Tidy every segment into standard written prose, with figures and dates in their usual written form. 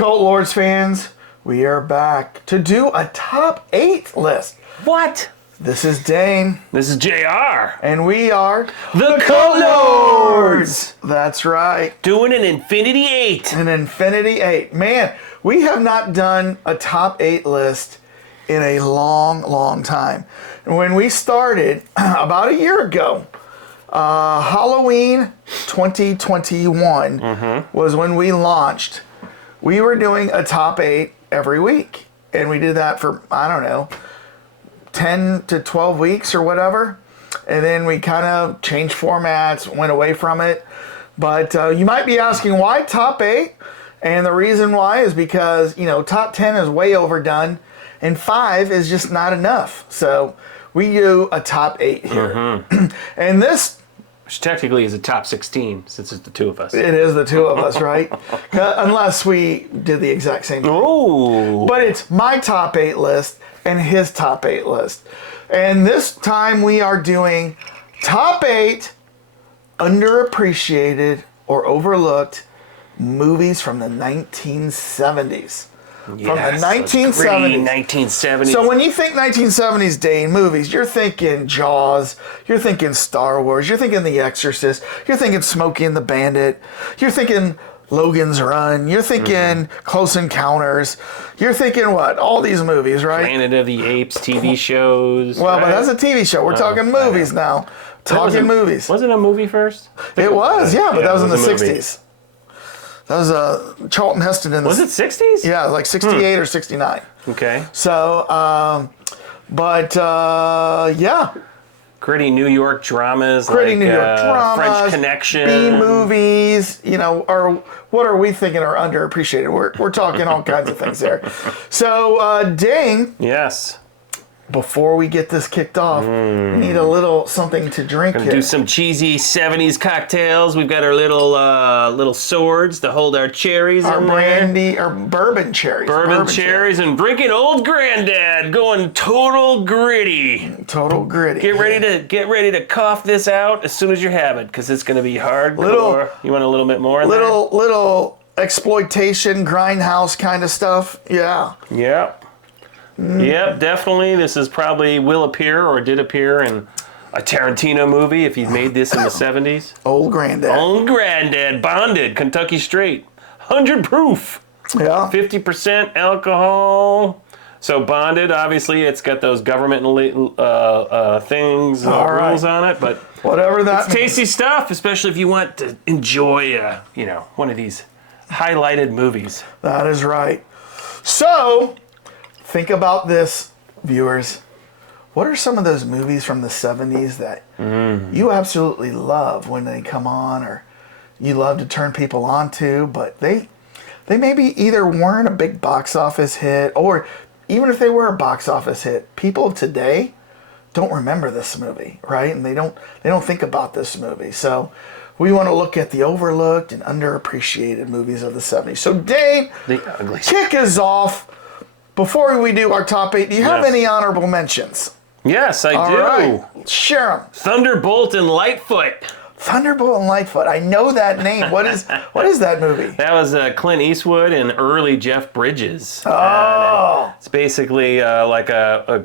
Cult Lords fans, we are back to do a top 8 list. What? This is Dane. This is JR. And we are The Cult Lords. That's right. Doing an Infinity 8. An Infinity 8. Man, we have not done a top 8 list in a long, long time. And when we started about a year ago, Halloween 2021 was when we launched. We were doing a top 8 every week. And we did that for, I don't know, 10 to 12 weeks or whatever. And then we kind of changed formats, went away from it. But you might be asking, why top 8? And the reason why is because, top 10 is way overdone. And 5 is just not enough. So we do a top 8 here. And this... Which technically is a top 16, since it's the two of us. It is the two of us, right? Unless we did the exact same thing. Ooh. But it's my top 8 list and his top 8 list. And this time we are doing top 8 underappreciated or overlooked movies from the 1970s. Yes, from the 1970s. 1970s. So when you think 1970s Dane movies, you're thinking Jaws, you're thinking Star Wars, you're thinking The Exorcist, you're thinking Smokey and the Bandit, you're thinking Logan's Run, you're thinking Close Encounters, you're thinking what? All these movies, right? Planet of the Apes TV shows. Well, right? but that's a TV show. We're talking movies now. Talking movies. Was it a movie first? It was, yeah, but that was in the a movie. 60s. That was Charlton Heston in the... Was it 60s? Yeah, like 68 or 69. Okay. So, yeah. Gritty New York dramas. Gritty New York dramas. French Connection. B-movies, or what are we thinking are underappreciated? We're talking all kinds of things there. So, Dane. Yes. Before we get this kicked off, we need a little something to drink here. Do some cheesy 70s cocktails. We've got our little swords to hold our cherries our in brandy, or bourbon cherries. Bourbon cherries and drinking Old Granddad, going total gritty. Total gritty. Get ready to cough this out as soon as you have it, because it's going to be hardcore. You want a little bit more? Little exploitation, grindhouse kind of stuff. Yeah. Yep. Yep, definitely. This is probably will appear or did appear in a Tarantino movie if he made this in the 70s. Old Granddad. Old Granddad, bonded, Kentucky Straight. 100 proof. Yeah. 50% alcohol. So bonded, obviously, it's got those government things, rules on it, but whatever that it's tasty stuff, especially if you want to enjoy, one of these highlighted movies. That is right. So... think about this, viewers. What are some of those movies from the 70s that you absolutely love when they come on, or you love to turn people on to, but they maybe either weren't a big box office hit, or even if they were a box office hit, people of today don't remember this movie, right? And they don't think about this movie. So we want to look at the overlooked and underappreciated movies of the 70s. So Dave, kick us off. Before we do our top 8, do you have any honorable mentions? Yes, I do. All right, share them. Thunderbolt and Lightfoot. Thunderbolt and Lightfoot. I know that name. What is that movie? That was Clint Eastwood and early Jeff Bridges. Oh. It's basically like a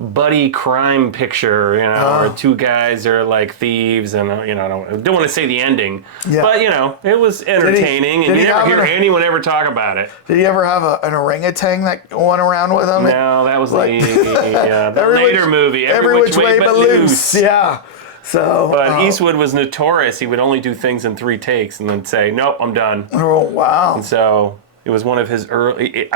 buddy crime picture, where two guys are like thieves, and I don't want to say the ending, but it was entertaining, and you never hear anyone ever talk about it. Did he ever have an orangutan that went around with him? No, that was the later movie. Every which way but loose. Yeah. So, but Eastwood was notorious. He would only do things in 3 takes and then say, "Nope, I'm done." Oh wow! And so it was one of his early.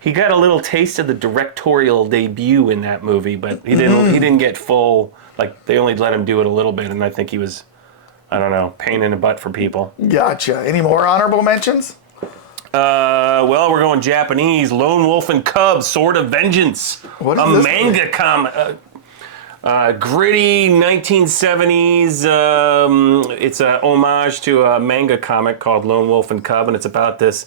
He got a little taste of the directorial debut in that movie, but he didn't. He didn't get full. Like, they only let him do it a little bit, and I think he was, I don't know, pain in the butt for people. Gotcha. Any more honorable mentions? Well, we're going Japanese. Lone Wolf and Cub: Sword of Vengeance. What is this manga comic. Gritty 1970s. It's a homage to a manga comic called Lone Wolf and Cub, and it's about this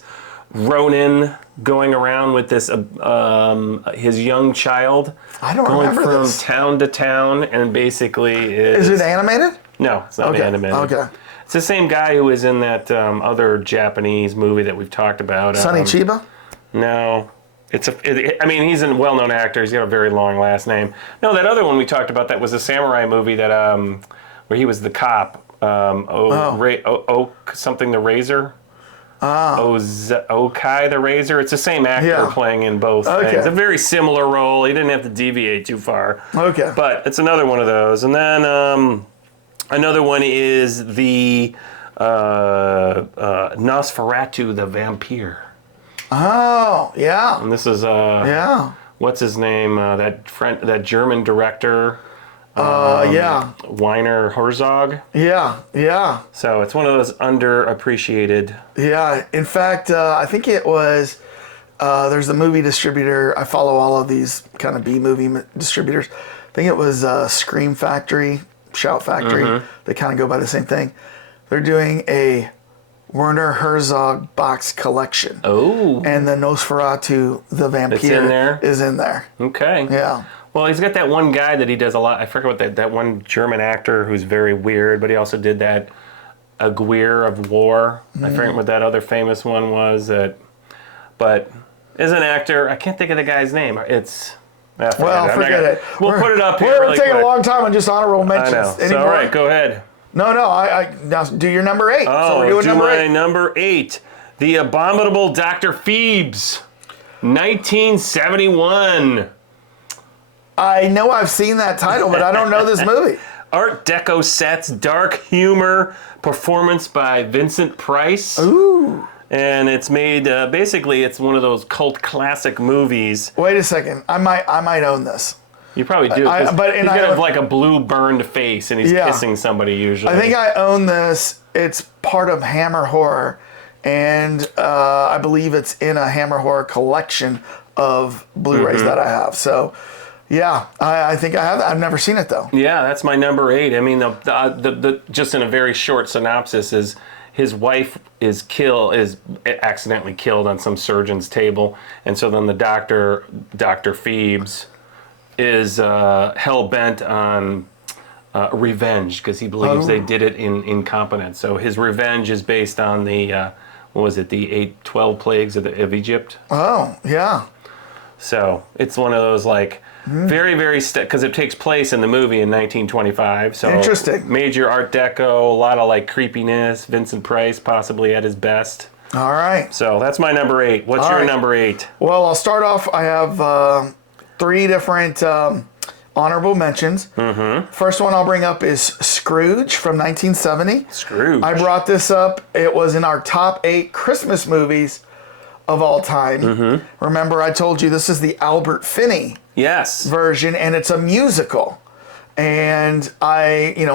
Ronin going around with this his young child. I don't remember this. Going from town to town, and basically is it animated? No, it's not animated. Okay. It's the same guy who was in that other Japanese movie that we've talked about. Sonny Chiba? No. I mean, he's a well-known actor. He's got a very long last name. No, that other one we talked about that was a samurai movie that where he was the cop. Something the Razor. Okai the Razor. It's the same actor playing in both things. A very similar role. He didn't have to deviate too far. Okay. But it's another one of those. And then another one is the Nosferatu the Vampire. Oh, yeah. And this is what's his name? That German director. Weiner Herzog. Yeah. So it's one of those underappreciated. Yeah. In fact, I think it was. There's the movie distributor. I follow all of these kind of B movie distributors. I think it was Scream Factory, Shout Factory. They kind of go by the same thing. They're doing a Werner Herzog box collection. Oh. And the Nosferatu the Vampire is in there. Okay. Yeah. Well, he's got that one guy that he does a lot. I forget what that one German actor who's very weird, but he also did that Aguirre of War. I forget what that other famous one was. But as an actor, I can't think of the guy's name. Forget it. We'll put it up here. We're taking a long time on just honorable mentions. I know. So, all right, go ahead. No. I now do your number 8. Oh, so we're doing number 8. Number 8. The Abominable Dr. Phoebes, 1971. I know I've seen that title, but I don't know this movie. Art Deco sets, dark humor, performance by Vincent Price. Ooh. And it's made, basically, it's one of those cult classic movies. Wait a second. I might own this. You probably do. He's got like a blue burned face, and he's kissing somebody usually. I think I own this. It's part of Hammer Horror, and I believe it's in a Hammer Horror collection of Blu-rays that I have. So, yeah, I think I have that. I've never seen it, though. Yeah, that's my number 8. I mean, the just in a very short synopsis is his wife is accidentally killed on some surgeon's table, and so then the Dr. Phoebes is hell-bent on revenge because he believes they did it in incompetence. So his revenge is based on the, 12 plagues of Egypt? Oh, yeah. So it's one of those like very, very, because it takes place in the movie in 1925. So interesting. Major Art Deco, a lot of like creepiness, Vincent Price possibly at his best. All right. So that's my number 8. What's your number 8? Well, I'll start off. I have 3 different honorable mentions. First one I'll bring up is Scrooge from 1970. Scrooge. I brought this up. It was in our top 8 Christmas movies of all time. Remember, I told you this is the Albert Finney version, and it's a musical. And I think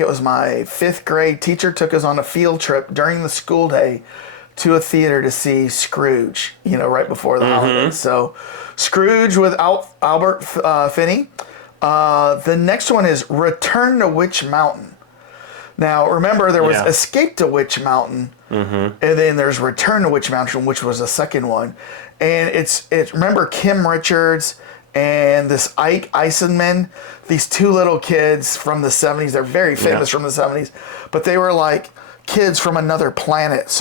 it was my 5th grade teacher took us on a field trip during the school day to a theater to see Scrooge, right before the holidays. So Scrooge with Albert Finney. The next one is Return to Witch Mountain. Now, remember, there was Escape to Witch Mountain, and then there's Return to Witch Mountain, which was the second one. And it's remember Kim Richards and this Ike Eisenman, these 2 little kids from the 70s. They're very famous from the 70s, but they were like kids from another planet.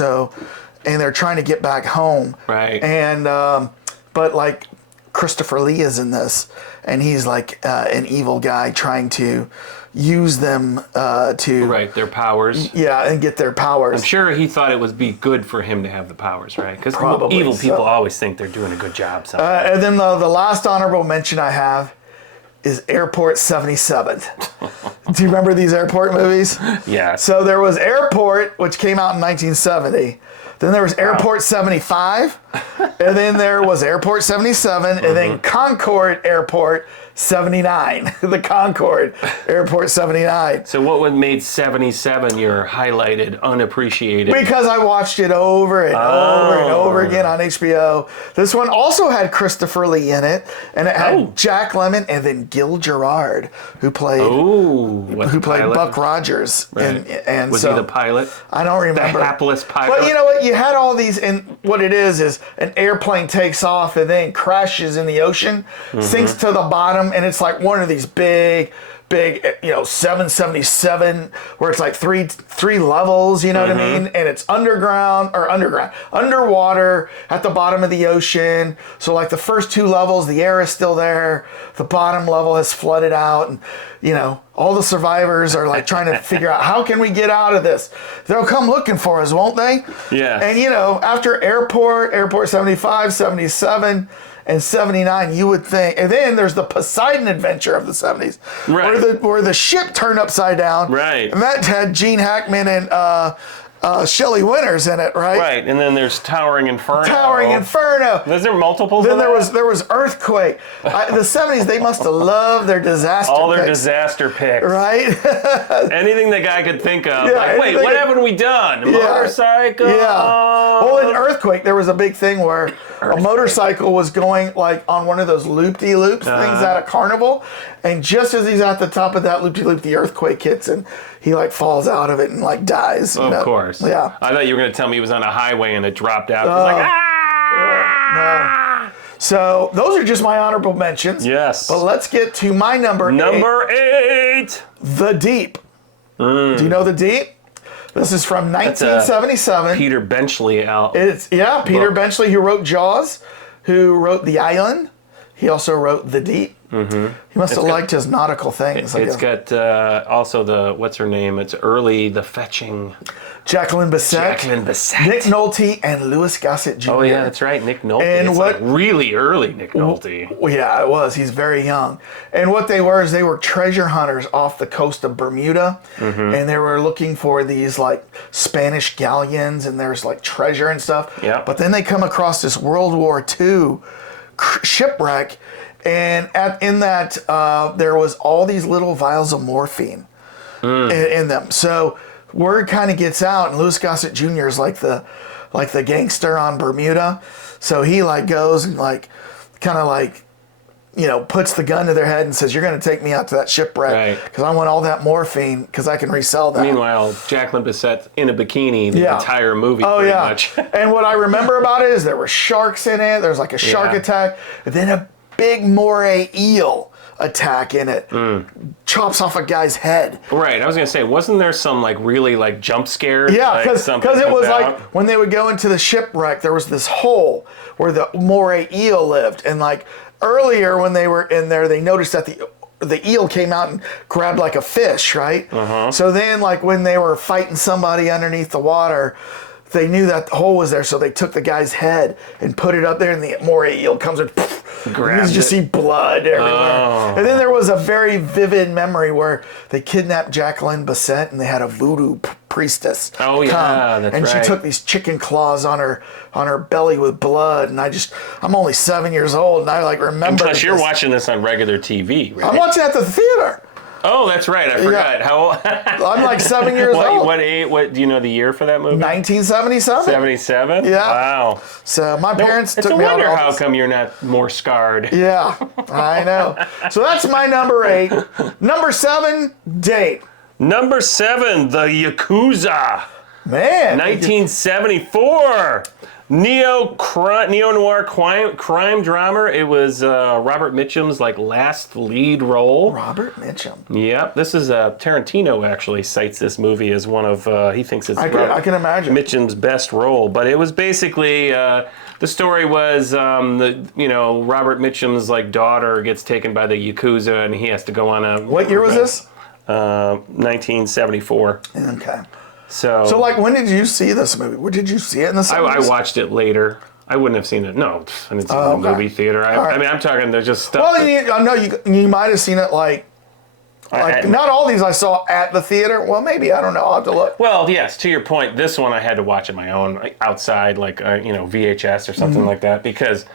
And they're trying to get back home. Right. And but like Christopher Lee is in this, and he's like an evil guy trying to use them to their powers. Yeah, and get their powers. I'm sure he thought it would be good for him to have the powers, right? Because Probably evil so. people always think they're doing a good job. And then the last honorable mention I have is Airport 77. Do you remember these airport movies? Yeah. So there was Airport, which came out in 1970. Then there was Airport 75, and then there was Airport 77, and then Concord Airport 79. The Concord Airport 79. So what made 77 your highlighted, unappreciated? Because I watched it over and over and over again on HBO. This one also had Christopher Lee in it, and it had Jack Lemmon and then Gil Gerard, who played Buck Rogers. Right. And was he the pilot? I don't remember. The hapless pilot. But you know what? You had all these, and what it is an airplane takes off and then crashes in the ocean, sinks to the bottom, bottom, and it's like one of these big, 777 where it's like three levels, you know what I mean? And it's underwater at the bottom of the ocean. So like the first 2 levels, the air is still there. The bottom level has flooded out, and all the survivors are like trying to figure out how can we get out of this. They'll come looking for us, won't they? Yeah. And after Airport 75, 77, and 79, you would think, and then there's the Poseidon Adventure of the 70s, right, where the ship turned upside down, right, and that had Gene Hackman and Shelley Winters in it, right? Right, and then there's Towering Inferno. Was there multiples? Then there was Earthquake. The 70s, they must have loved their disaster. All their picks. Disaster picks, right? Anything the guy could think of. Yeah, like, wait, what haven't we done? Motorcycle. Yeah. Well, in Earthquake, there was a big thing where a motorcycle was going like on one of those loop-de-loops things at a carnival, and just as he's at the top of that loop-de-loop, the earthquake hits and he like falls out of it and like dies. Of course. Yeah. I thought you were going to tell me he was on a highway and it dropped out. It was like, no. So those are just my honorable mentions. Yes. But let's get to my number 8. The Deep. Do you know The Deep? This is from 1977. Peter Benchley out. Peter Benchley, who wrote Jaws, who wrote The Island. He also wrote The Deep. Mm-hmm. He must have liked his nautical things. It's got also what's her name? It's The Fetching. Jacqueline Bisset. Nick Nolte and Louis Gossett Jr. Oh yeah, that's right, Nick Nolte. And it's like really early Nick Nolte. Well, yeah, it was. He's very young. And what they were is they were treasure hunters off the coast of Bermuda, and they were looking for these like Spanish galleons, and there's like treasure and stuff. Yeah. But then they come across this World War II shipwreck, and in that there was all these little vials of morphine in them. So word kind of gets out, and Louis Gossett Jr. is like the gangster on Bermuda. So he like goes and like kind of like puts the gun to their head and says, "You're going to take me out to that shipwreck because I want all that morphine because I can resell that." Meanwhile, Jacqueline Bisset's in a bikini the entire movie. Pretty much. And what I remember about it is there were sharks in it. There's like a shark attack, and then a big moray eel attack in it. Chops off a guy's head. Right. I was gonna say, wasn't there some like really like jump scares? Yeah, because it was like when they would go into the shipwreck, there was this hole where the moray eel lived, and like earlier when they were in there, they noticed that the eel came out and grabbed like a fish, right? So then like when they were fighting somebody underneath the water, they knew that the hole was there, so they took the guy's head and put it up there, and the moray eel comes and you just see blood everywhere. And then there was a very vivid memory where they kidnapped Jacqueline Bisset, and they had a voodoo priestess come, that's and right. she took these chicken claws on her belly with blood, and I'm only 7 years old, and I like remember. And plus, you're watching this on regular TV, right? I'm watching it at the theater. Oh, that's right. I forgot. Yeah. How old? I'm like 7 years old. What do you know the year for that movie? 1977. 77? Yeah. Wow. So my parents took me out. It's a wonder how come you're not more scarred. Yeah, I know. So that's my number 8. Number 7, Date. Number 7, The Yakuza. Man. 1974. Neo-noir crime drama. It was Robert Mitchum's last lead role. Robert Mitchum. Yep. This is Tarantino actually cites this movie as one of he thinks it's I can imagine Mitchum's best role. But it was basically the story was Robert Mitchum's daughter gets taken by the Yakuza, and he has to go on a. What year was this? 1974. Okay. So when did you see this movie? Did you see it in the 70s? I watched it later. I wouldn't have seen it. No, I didn't see it in the movie theater. I mean, I'm talking. There's just stuff. Well, you might have seen it not all these I saw at the theater. Well, maybe, I don't know. I'll have to look. Well, yes. To your point, this one I had to watch on my own outside, VHS or something like that, because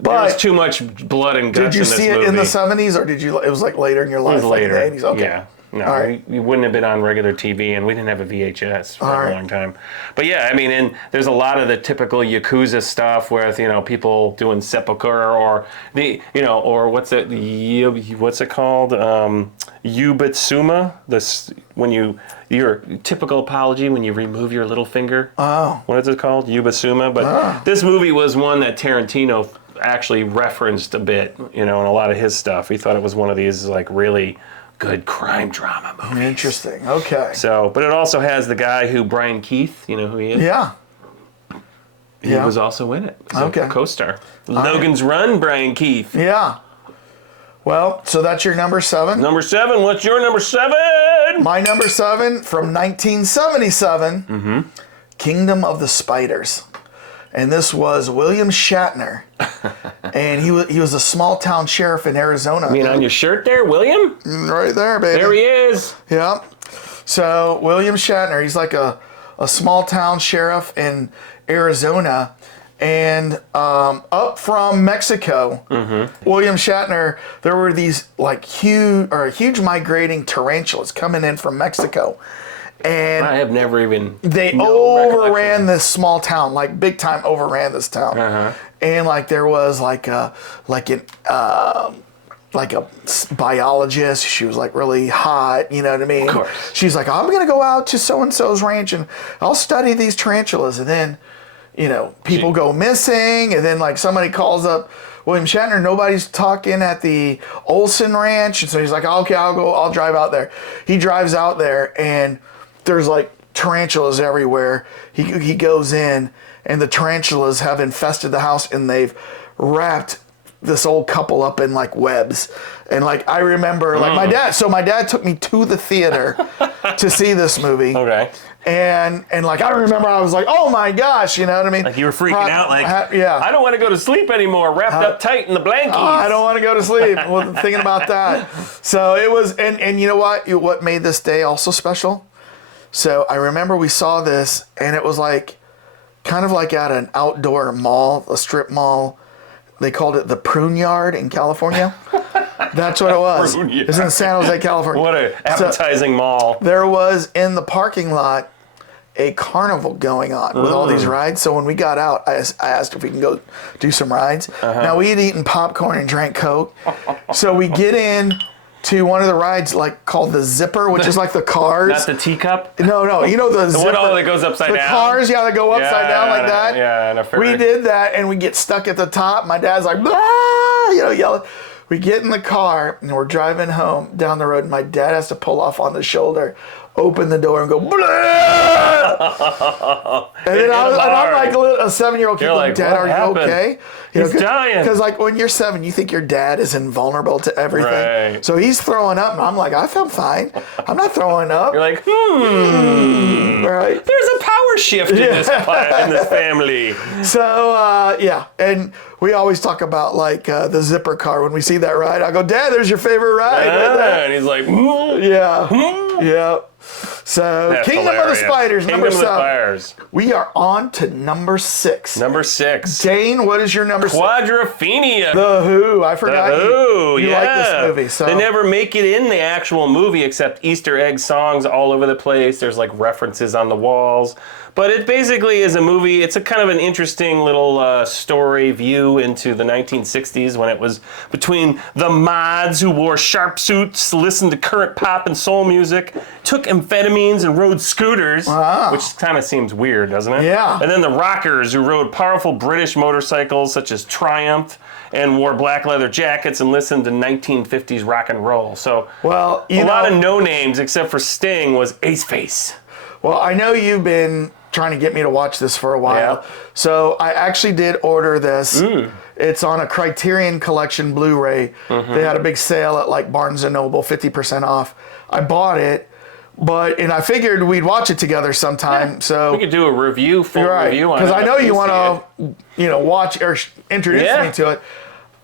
there was too much blood and guts in this movie. Did you see it in the 70s, or did you? It was later in your life. It was later. In the 80s. Okay. Yeah. No, we wouldn't have been on regular TV, and we didn't have a VHS for a long time. But yeah, I mean, and there's a lot of the typical Yakuza stuff with people doing seppuku or or what's it called? Yubitsuma. Your typical apology when you remove your little finger. Oh. What is it called? Yubitsuma. But this movie was one that Tarantino actually referenced a bit, in a lot of his stuff. He thought it was one of these like really good crime drama movies. Interesting. Okay. So, but it also has the guy Brian Keith, you know who he is? Yeah. He was also in it. Okay. Co-star. Logan's Run, Brian Keith. Yeah. Well, so that's your number 7. Number 7. What's your number 7? My number 7 from 1977, Kingdom of the Spiders. And this was William Shatner. And he was a small town sheriff in Arizona. You mean on your shirt there, William? Right there, baby. There he is. Yeah. So William Shatner, he's like a small town sheriff in Arizona. And up from Mexico, William Shatner, there were these like huge migrating tarantulas coming in from Mexico. And I have never even. They overran this small town, like big time overran this town. And like there was like a biologist. She was like really hot, you know what I mean? Of course. She's like, I'm gonna go out to so and so's ranch and I'll study these tarantulas. And then, people go missing, and then like somebody calls up William Shatner, nobody's talking at the Olson Ranch, and so he's like, okay, I'll drive out there. He drives out there, and there's like tarantulas everywhere. He goes in, and the tarantulas have infested the house, and they've wrapped this old couple up in like webs. And like I remember, like my dad took me to the theater to see this movie. Okay. And like I remember, I was like, oh my gosh, you know what I mean? Like you were freaking out, like, yeah. I don't want to go to sleep anymore, wrapped up tight in the blankies. I don't want to go to sleep. Wasn't thinking about that. So it was, and you know what? What made this day also special? So I remember we saw this, and it was like, kind of like at an outdoor mall, a strip mall. They called it the Prune Yard in California. That's what it was. It was in San Jose, California. What an appetizing mall. There was in the parking lot a carnival going on with all these rides. So when we got out, I asked if we can go do some rides. Now we had eaten popcorn and drank Coke. So we get in to one of the rides like called the Zipper, which is like the cars. Not the teacup? No. You know the Zipper. One that goes upside down? The cars, that go upside down like that. Yeah, and a ferry. We did that, and we get stuck at the top. My dad's like, blah, yelling. We get in the car, and we're driving home down the road, and my dad has to pull off on the shoulder, open the door, and go, blah! And then I'm like a 7-year-old kid, like, Dad, are you okay? He's dying. Because like when you're 7, you think your dad is invulnerable to everything. Right. So he's throwing up, and I'm like, I feel fine. I'm not throwing up. You're like, Right. There's a power shift in this family. So, and we always talk about like the Zipper car when we see that ride. I go, Dad, there's your favorite ride. Right there. And he's like, Yeah. So, That's Kingdom hilarious. of the Spiders, number 7. Spiders. We are on to number 6. Number 6. Dane, what is your number 6? Quadrophenia. The Who. I forgot The Who, you like this movie. So they never make it in the actual movie except Easter egg songs all over the place. There's like references on the walls. But it basically is a movie. It's a kind of an interesting little story view into the 1960s when it was between the mods who wore sharp suits, listened to current pop and soul music, took amphetamines and rode scooters, which kind of seems weird, doesn't it? Yeah. And then the rockers who rode powerful British motorcycles such as Triumph and wore black leather jackets and listened to 1950s rock and roll. So a lot of no names except for Sting was Ace Face. Well, I know you've been trying to get me to watch this for a while. Yeah. So I actually did order this. It's on a Criterion Collection Blu-ray. They had a big sale at like Barnes & Noble, 50% off. I bought it, and I figured we'd watch it together sometime. So we could do a review, full review on it. Because I know you want to, watch or introduce me to it.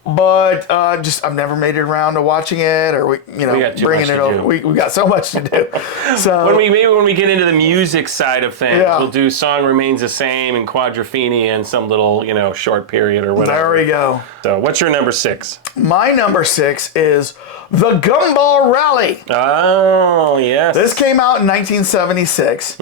But I've never made it around to watching it, or bringing it over. We got so much to do. So when we get into the music side of things, we'll do "Song Remains the Same" and "Quadrophenia" in some little short period or whatever. There we go. So what's your number 6? My number 6 is The Gumball Rally. Oh yes. This came out in 1976.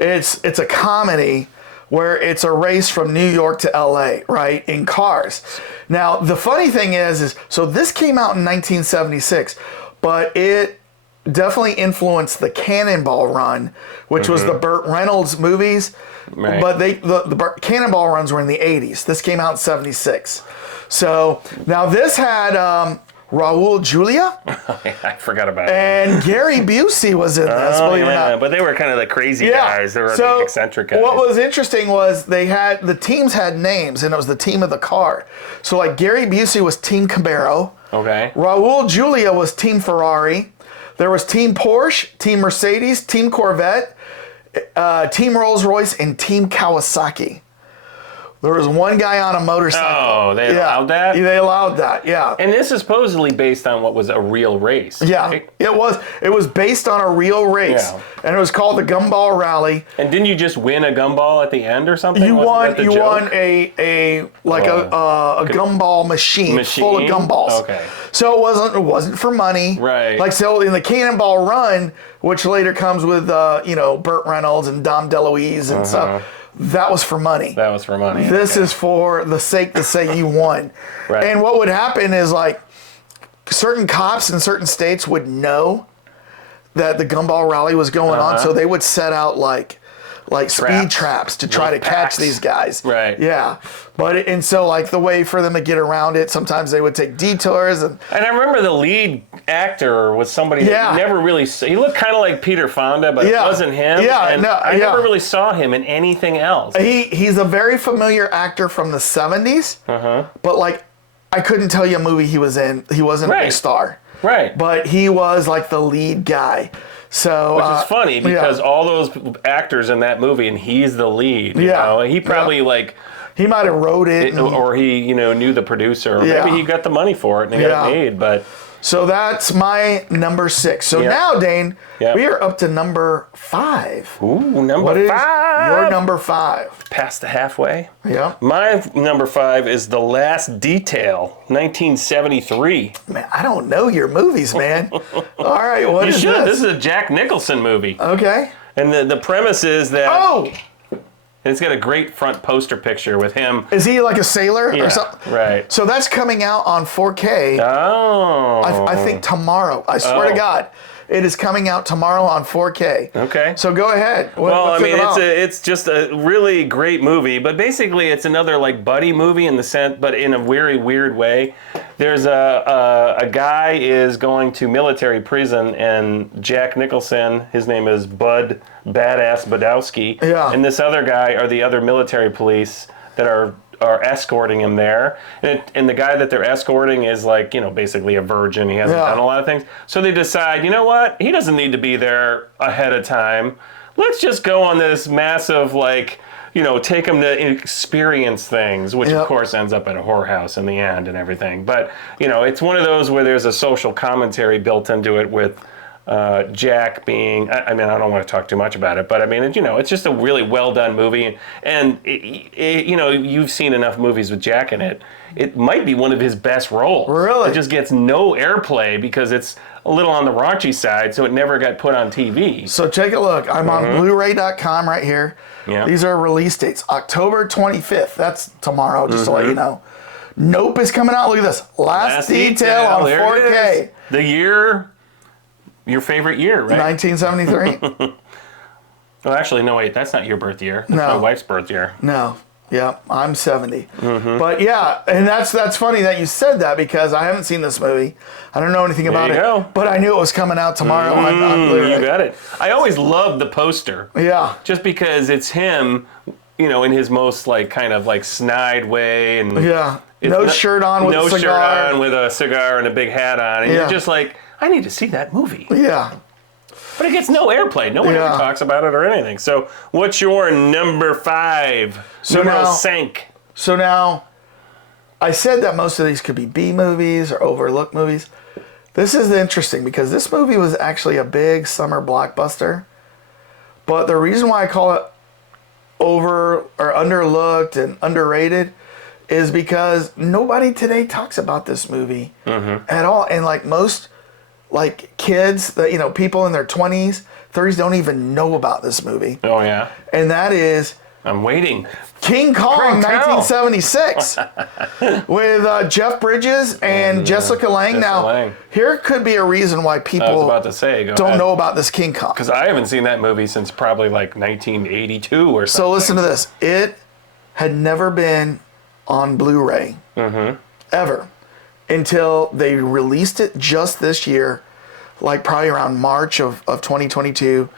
It's a comedy where it's a race from New York to LA, right, in cars. Now, the funny thing is so this came out in 1976, but it definitely influenced the Cannonball Run, which was the Burt Reynolds movies. Right. But the Cannonball Runs were in the 80s. This came out in 76. So now this had Raul Julia. I forgot about it. And Gary Busey was in this, believe it or not. But they were kind of the crazy guys. They were the eccentric guys. What was interesting was the teams had names, and it was the team of the car. So like Gary Busey was Team Camaro. Okay. Raul Julia was Team Ferrari. There was Team Porsche, Team Mercedes, Team Corvette, Team Rolls Royce, and Team Kawasaki. There was one guy on a motorcycle. Oh, they allowed that? They allowed that, yeah. And this is supposedly based on what was a real race. Yeah, right? it was. It was based on a real race, and it was called the Gumball Rally. And didn't you just win a gumball at the end or something? You won a gumball machine full of gumballs. Okay. So it wasn't for money. Right. Like so in the Cannonball Run, which later comes with Burt Reynolds and Dom DeLuise and stuff. That was for money. That was for money. This is for the sake to say you won. Right. And what would happen is like certain cops in certain states would know that the Gumball Rally was going on, so they would set out like speed traps to try to catch these guys. Right. Yeah. And so like the way for them to get around it, sometimes they would take detours. And I remember the lead actor was somebody that never really he looked kind of like Peter Fonda, but it wasn't him. Yeah, and I never really saw him in anything else. He's a very familiar actor from the 70s, but like I couldn't tell you a movie he was in. He wasn't a big star. Right. But he was like the lead guy. So, which is funny because all those actors in that movie, and he's the lead. You know? He probably he might have wrote it, or he knew the producer, or maybe he got the money for it and he got it made. But so that's my number 6. So now, Dane, we are up to number 5. Ooh, number what 5. Is your number 5? Past the halfway. Yeah. My number 5 is The Last Detail, 1973. Man, I don't know your movies, man. All right, what is this? This is a Jack Nicholson movie. Okay. And the premise is that... Oh! And it's got a great front poster picture with him. Is he like a sailor or something? Right. So that's coming out on 4K. Oh. I think tomorrow. I swear to God. It is coming out tomorrow on 4K. Okay. So go ahead. It's just a really great movie, but basically it's another like buddy movie in the sense, but in a very weird way. There's a guy is going to military prison, and Jack Nicholson, his name is Bud Badass Badowski, and this other guy are the other military police that are escorting him there. And the guy that they're escorting is like, basically a virgin. He hasn't done a lot of things. So they decide, you know what? He doesn't need to be there ahead of time. Let's just go on this massive, take him to experience things, which of course ends up at a whorehouse in the end and everything. But, it's one of those where there's a social commentary built into it with Jack being, I don't want to talk too much about it, but it's just a really well done movie. And, you've seen enough movies with Jack in it. It might be one of his best roles. Really? It just gets no airplay because it's a little on the raunchy side, so it never got put on TV. So take a look. I'm on Blu-ray.com right here. Yeah. These are release dates. October 25th. That's tomorrow, just to let you know. Nope is coming out. Look at this. Last Detail on 4K. The year... Your favorite year, right? 1973. Oh, actually, no, wait. That's not your birth year. That's my wife's birth year. No. Yeah, I'm 70. But yeah, and that's funny that you said that because I haven't seen this movie. I don't know anything about it. But I knew it was coming out tomorrow on Blu-ray. You got it. I always loved the poster. Yeah. Just because it's him, in his most kind of snide way. And no shirt on with a cigar. No shirt on with a cigar and a big hat on. And you're just like... I need to see that movie. Yeah. But it gets no airplay. No one ever talks about it or anything. So what's your number 5? Numero 5. So now, I said that most of these could be B movies or overlooked movies. This is interesting because this movie was actually a big summer blockbuster. But the reason why I call it over or underlooked and underrated is because nobody today talks about this movie at all. And most... kids that people in their 20s, 30s don't even know about this movie. Oh yeah. And that is I'm waiting. King Kong 1976 with Jeff Bridges and Jessica Lange. Here could be a reason why people don't know about this King Kong. Because I haven't seen that movie since probably 1982 or something. So listen to this. It had never been on Blu-ray. ever, until they released it just this year, like probably around March of 2022.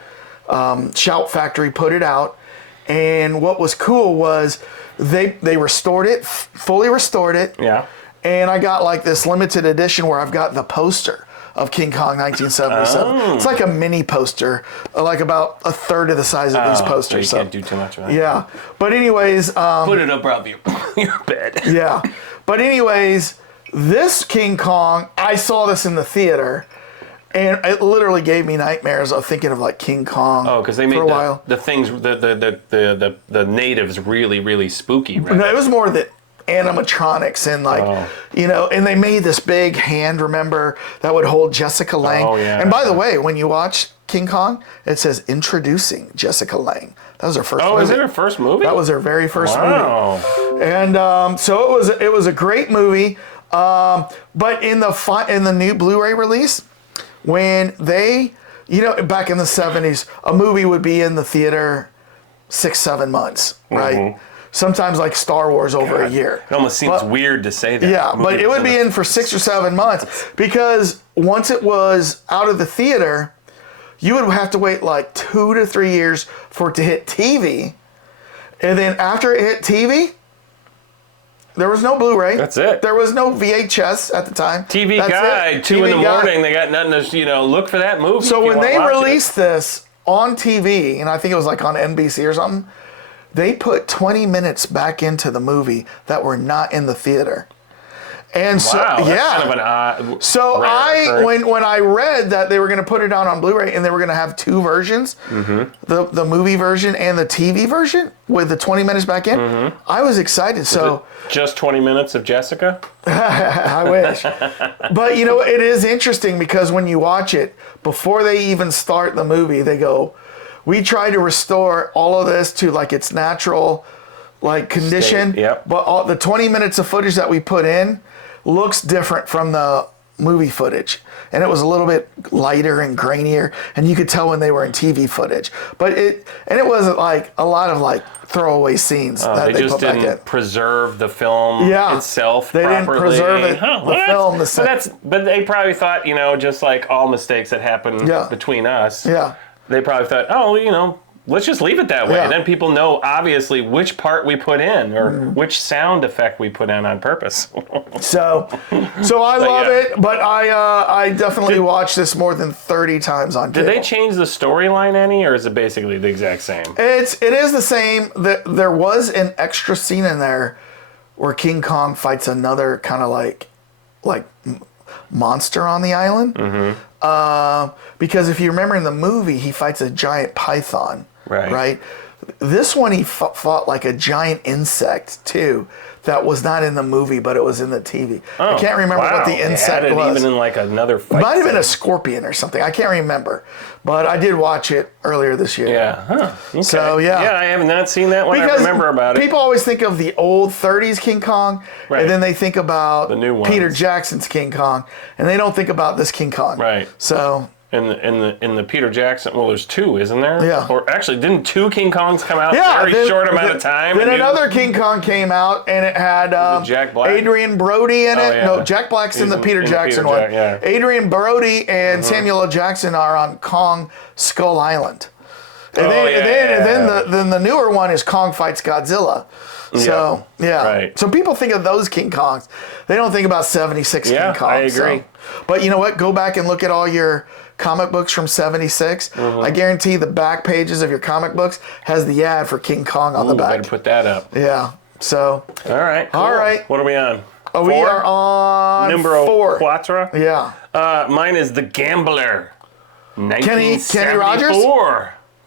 Shout Factory put it out, and what was cool was they restored it, fully restored it. Yeah. And I got like this limited edition where I've got the poster of King Kong 1977. Oh. It's like a mini poster, like about a third of the size of these posters. So you can't do too much of that. Yeah. But anyways... put it up around your bed. Yeah. But anyways, this King Kong, I saw this in the theater, and it literally gave me nightmares of thinking of like King Kong. Oh, because they made the things, the natives really, really spooky, right? No, it was more the animatronics and like, and they made this big hand, remember, that would hold Jessica Lange. Oh, yeah. And by the way, when you watch King Kong, it says introducing Jessica Lange. That was her first movie. Oh, is it her first movie? That was her very first movie. And so it was a great movie. But in the new Blu-ray release, when they, back in the 70s, a movie would be in the theater 6-7 months, right? Mm-hmm. Sometimes like Star Wars over a year. It almost seems weird to say that. Yeah, but it would be in for 6 or 7 months, because once it was out of the theater, you would have to wait like 2 to 3 years for it to hit TV. And then after it hit TV, there was no Blu-ray. That's it. There was no VHS at the time. TV Guide, 2 in the morning, they got nothing to, look for that movie. So when they released this on TV, and I think it was like on NBC or something, they put 20 minutes back into the movie that were not in the theater. And so, that's kind of an odd. So when I read that they were going to put it out on Blu-ray and they were going to have 2 versions, the movie version and the TV version with the 20 minutes back in, I was excited. So just 20 minutes of Jessica? I wish. But it is interesting, because when you watch it, before they even start the movie, they go, we try to restore all of this to like its natural like condition. Yep. But all the 20 minutes of footage that we put in looks different from the movie footage. And it was a little bit lighter and grainier, and you could tell when they were in TV footage. But it wasn't like a lot of like throwaway scenes that they just put back in. didn't preserve the film itself they properly. Didn't preserve it, the film. But they probably thought, just like all mistakes that happen between us. Yeah. They probably thought, let's just leave it that way. Yeah. And then people know, obviously, which part we put in or which sound effect we put in on purpose. So I love it, but I definitely watched this more than 30 times on cable. Did they change the storyline any, or is it basically the exact same? It is the same. There was an extra scene in there where King Kong fights another kind of like monster on the island. Because if you remember in the movie, he fights a giant python. Right? This one, he fought like a giant insect, too, that was not in the movie, but it was in the TV. I can't remember what the insect was. Even in like another fight. It might have been a scorpion or something. I can't remember. But I did watch it earlier this year. Yeah. Huh. Okay. So, yeah. Yeah, I have not seen that one. I remember about it. People always think of the old 30s King Kong, and then they think about the new Peter Jackson's King Kong, and they don't think about this King Kong. Right. So... In the Peter Jackson, well, there's 2, isn't there? Yeah. Or actually, didn't 2 King Kongs come out very short amount of time? Then another King Kong came out, and it had Jack Black? Adrian Brody in it. Yeah. No, Jack Black's in the Peter Jackson one. Adrian Brody and Samuel L. Jackson are on Kong Skull Island. And then the newer one is Kong Fights Godzilla. So, Right. So people think of those King Kongs. They don't think about 76 King Kongs. I agree. So. But you know what? Go back and look at all your comic books from 76. I guarantee the back pages of your comic books has the ad for King Kong on the back. Better put that up. Yeah. So. All right. Cool. All right. What are we on? Oh, we are on Numero 4. Quattro? Yeah. Mine is The Gambler. Kenny Rogers?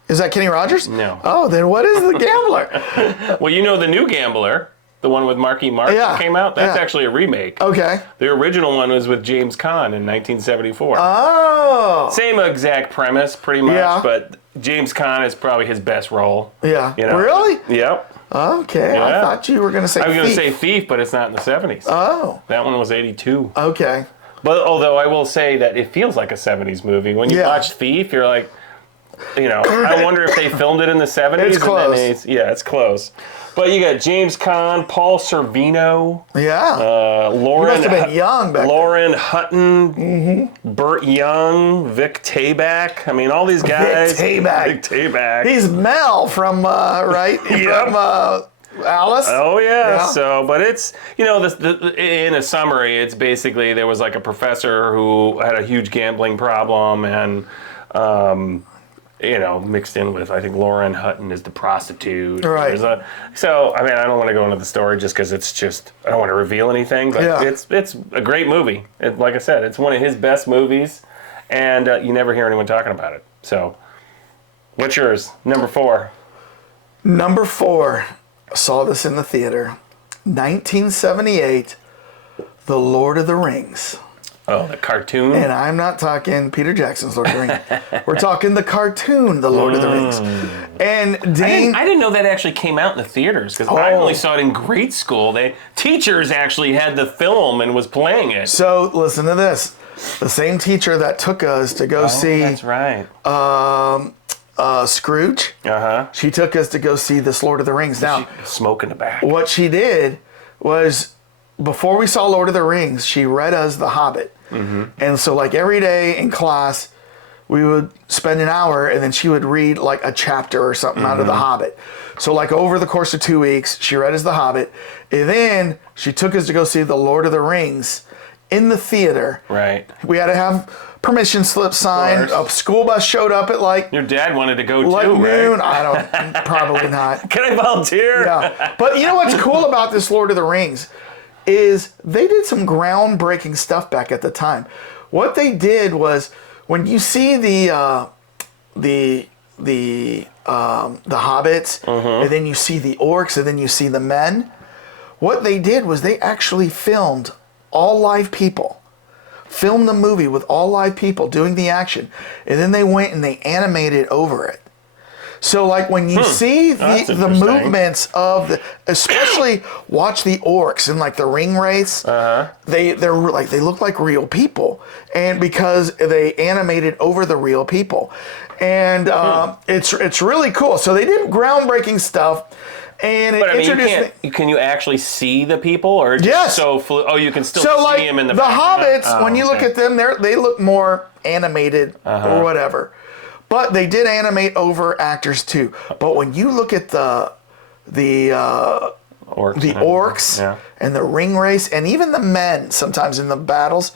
Is that Kenny Rogers? No. Oh, then what is The Gambler? Well, the new Gambler, the one with Marky Mark that came out, that's actually a remake. Okay. The original one was with James Caan in 1974. Oh. Same exact premise, pretty much, but James Caan is probably his best role. Yeah. Really? Yep. Okay. Yeah. I thought you were going to say Thief. I was going to say Thief, but it's not in the 70s. Oh. That one was 82. Okay. But although I will say that it feels like a 70s movie. When you watch Thief, you're like, I wonder if they filmed it in the 70s. It's close. It's close. But you got James Caan, Paul Sorvino. Yeah. Lauren. He must have been young back Lauren Hutton. Burt Young. Vic Tayback. I mean, all these guys. Vic Tayback. He's Mel from, right? From Alice. Oh, yeah. So, but it's, in a summary, it's basically there was like a professor who had a huge gambling problem and, mixed in with, I think Lauren Hutton is the prostitute. Right. So, I mean, I don't want to go into the story just because I don't want to reveal anything, but it's a great movie. Like I said, it's one of his best movies, and you never hear anyone talking about it. So, what's yours? Number 4. Number 4. I saw this in the theater. 1978, The Lord of the Rings. Oh, the cartoon? And I'm not talking Peter Jackson's Lord of the Rings. We're talking the cartoon, The Lord of the Rings. And Dane... I didn't know that actually came out in the theaters, because I only saw it in grade school. Teachers actually had the film and was playing it. So, listen to this. The same teacher that took us to go see... That's right. Scrooge. She took us to go see this Lord of the Rings. Now, smoke in the back. What she did was, before we saw Lord of the Rings, she read us The Hobbit. And so, like, every day in class, we would spend an hour, and then she would read like a chapter or something out of The Hobbit. So, like, over the course of 2 weeks, she read us The Hobbit, and then she took us to go see The Lord of the Rings in the theater. Right. We had to have permission slip signed. A school bus showed up at like... Your dad wanted to go like too, noon. right? I don't... Probably not. Can I volunteer? Yeah. But you know what's cool about this Lord of the Rings is they did some groundbreaking stuff back at the time. What they did was, when you see the hobbits, and then you see the orcs, and then you see the men, what they did was they actually filmed all live people. Filmed the movie with all live people doing the action, and then they went and they animated over it. So, like, when you see the movements of especially watch the orcs in like the ring race, they look like real people, and because they animated over the real people, and it's really cool. So they did groundbreaking stuff. And but I mean, can you actually see the people, or just you can still see them in the hobbits. When you look at them, they look more animated or whatever. But they did animate over actors too. But when you look at the orcs and the ring race, and even the men sometimes in the battles,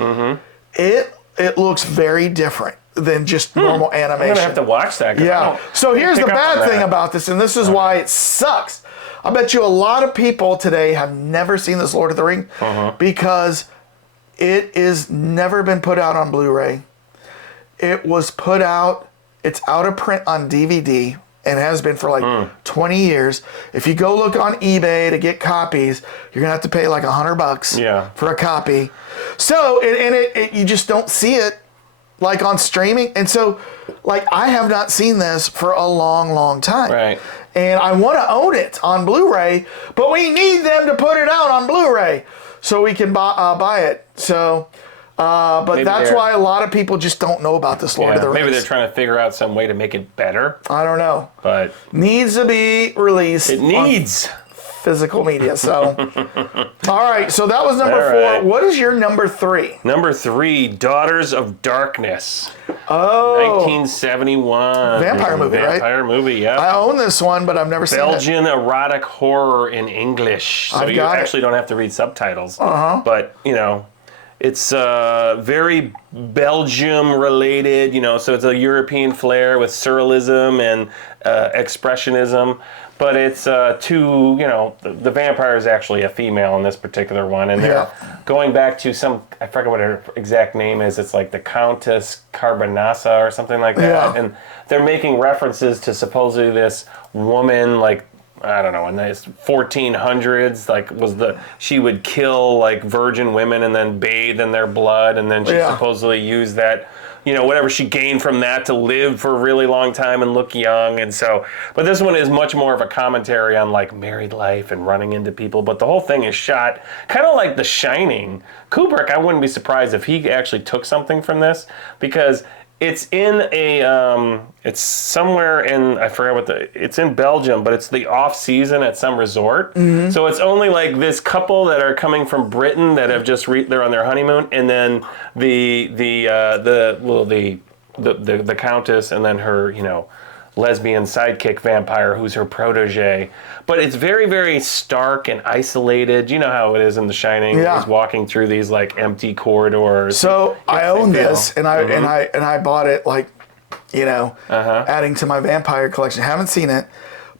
it looks very different than just normal animation. I'm gonna have to watch that. Yeah. So here's the bad thing about this, and this is why it sucks. I bet you a lot of people today have never seen this Lord of the Rings because it is never been put out on Blu-ray. It was put out, it's out of print on DVD and has been for like 20 years. If you go look on eBay to get copies, you're gonna have to pay like $100 for a copy. So, you just don't see it like on streaming. And so, like, I have not seen this for a long, long time. Right. And I want to own it on Blu-ray, but we need them to put it out on Blu-ray so we can buy it. So, but that's why a lot of people just don't know about this Lord of the Rings. Maybe they're trying to figure out some way to make it better. I don't know. But needs to be released. It needs physical media. So, all right. So that was number 4. Right. What is your number 3? Number 3, Daughters of Darkness. Oh, 1971. Vampire movie, right? Vampire movie, yeah. I own this one, but I've never seen it. Belgian erotic horror in English. So you actually don't have to read subtitles. But, it's very Belgium-related, so it's a European flair with surrealism and expressionism. But it's the vampire is actually a female in this particular one. And they're going back to I forget what her exact name is. It's like the Countess Carbonassa or something like that. Yeah. And they're making references to supposedly this woman, like, I don't know, in the 1400s, she would kill like virgin women and then bathe in their blood, and then she supposedly used that, whatever she gained from that to live for a really long time and look young. And so, but this one is much more of a commentary on like married life and running into people. But the whole thing is shot kind of like The Shining. Kubrick, I wouldn't be surprised if he actually took something from this, because It's in it's somewhere in, I forget it's in Belgium, but it's the off season at some resort. Mm-hmm. So it's only like this couple that are coming from Britain that have just they're on their honeymoon, and then the countess, and then her, lesbian sidekick vampire who's her protege. But it's very, very stark and isolated. You know how it is in The Shining. Yeah. He's walking through these like empty corridors. So I own this, and I bought it adding to my vampire collection. Haven't seen it,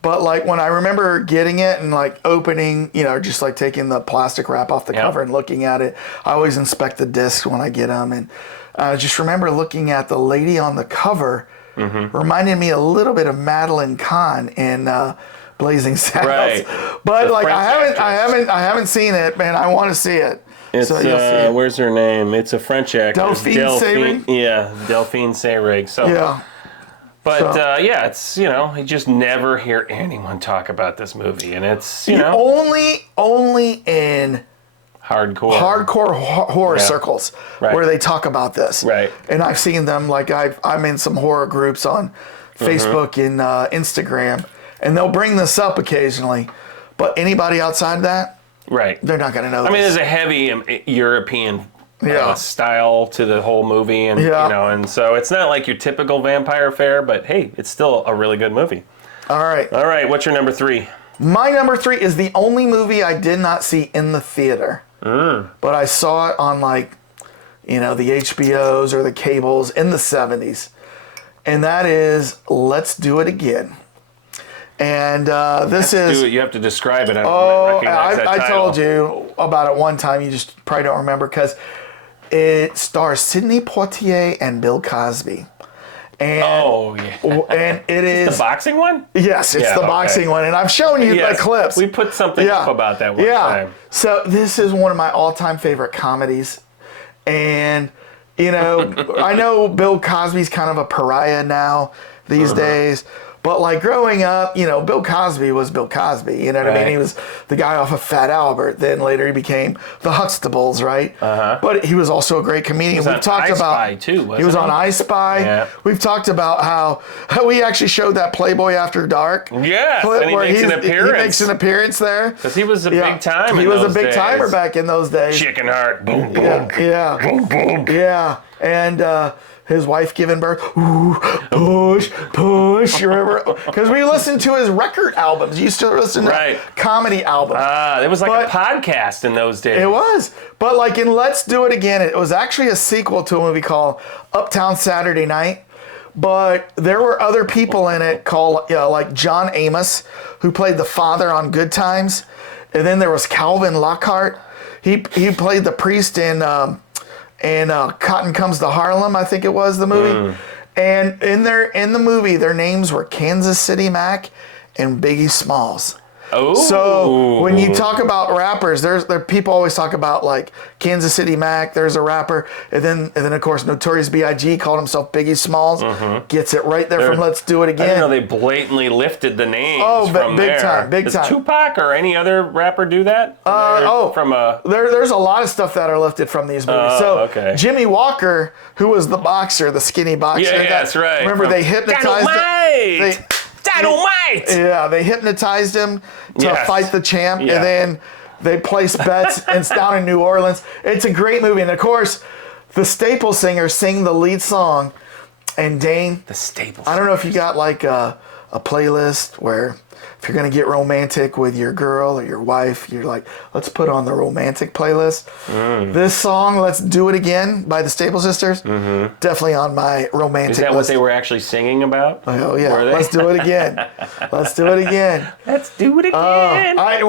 but like when I remember getting it and like opening, just like taking the plastic wrap off the cover and looking at it. I always inspect the discs when I get them, and I just remember looking at the lady on the cover. Reminded me a little bit of Madeline Kahn in Blazing Saddles, but the like French I haven't seen it, man. I want to see it. It's so you'll see it. Where's her name? It's a French actress. Delphine Seyrig? Yeah, Delphine Seyrig. So yeah, but it's you just never hear anyone talk about this movie, and it's only in hardcore horror circles where they talk about this. Right. And I've seen them, like I'm in some horror groups on Facebook and Instagram, and they'll bring this up occasionally. But anybody outside that, they're not going to know. I mean, there's a heavy European style to the whole movie, and and so it's not like your typical vampire fare. But hey, it's still a really good movie. All right. What's your number 3? My number 3 is the only movie I did not see in the theater. But I saw it on the HBOs or the cables in the 70s. And that is Let's Do It Again. And this is... You have to describe it. I don't recognize that title. I told you about it one time. You just probably don't remember because it stars Sidney Poitier and Bill Cosby. And, and it is the boxing one? Yes, it's the boxing one. And I've shown you the clips. We put something up about that one time. So this is one of my all-time favorite comedies. And, I know Bill Cosby's kind of a pariah now these days. But like growing up, Bill Cosby was Bill Cosby. You know what I mean? He was the guy off of Fat Albert. Then later he became the Huxtables, right? But he was also a great comedian. We've talked about I Spy too. Wasn't he was on I Spy. Yeah. We've talked about how we actually showed that Playboy After Dark. Yes, clip and he where makes an appearance. He makes an appearance there because he was a big time. He was a big timer back in those days. Chicken Heart. Boom boom. Yeah. Boom boom. Yeah. And his wife giving birth. Ooh, push. You remember? Because we listened to his record albums. You used to listen to comedy albums. It was like a podcast in those days. It was. But like in Let's Do It Again, it was actually a sequel to a movie called Uptown Saturday Night. But there were other people in it called, like John Amos, who played the father on Good Times. And then there was Calvin Lockhart. He played the priest in... And Cotton Comes to Harlem, I think it was the movie. And in the movie, their names were Kansas City Mac and Biggie Smalls. Oh. So when you talk about rappers, there people always talk about like Kansas City Mac. There's a rapper, and then of course Notorious B.I.G. called himself Biggie Smalls. Gets it right there from Let's Do It Again. I didn't know they blatantly lifted the names. Big time. Does Tupac or any other rapper do that? There's a lot of stuff that are lifted from these movies. Jimmy Walker, who was the boxer, the skinny boxer. That's right. Remember they hypnotized him. Dynamite! Yeah, they hypnotized him to fight the champ, and then they placed bets. And it's down in New Orleans. It's a great movie, and of course, the Staple Singers sing the lead song. And Dane, the Staple. I don't know if you got like a playlist where if you're gonna get romantic with your girl or your wife, you're like, let's put on the romantic playlist. This song, Let's Do It Again by the Staple Sisters, definitely on my romantic list. Is that what they were actually singing about? Oh yeah, let's do it again. Let's do it again. Let's do it again. I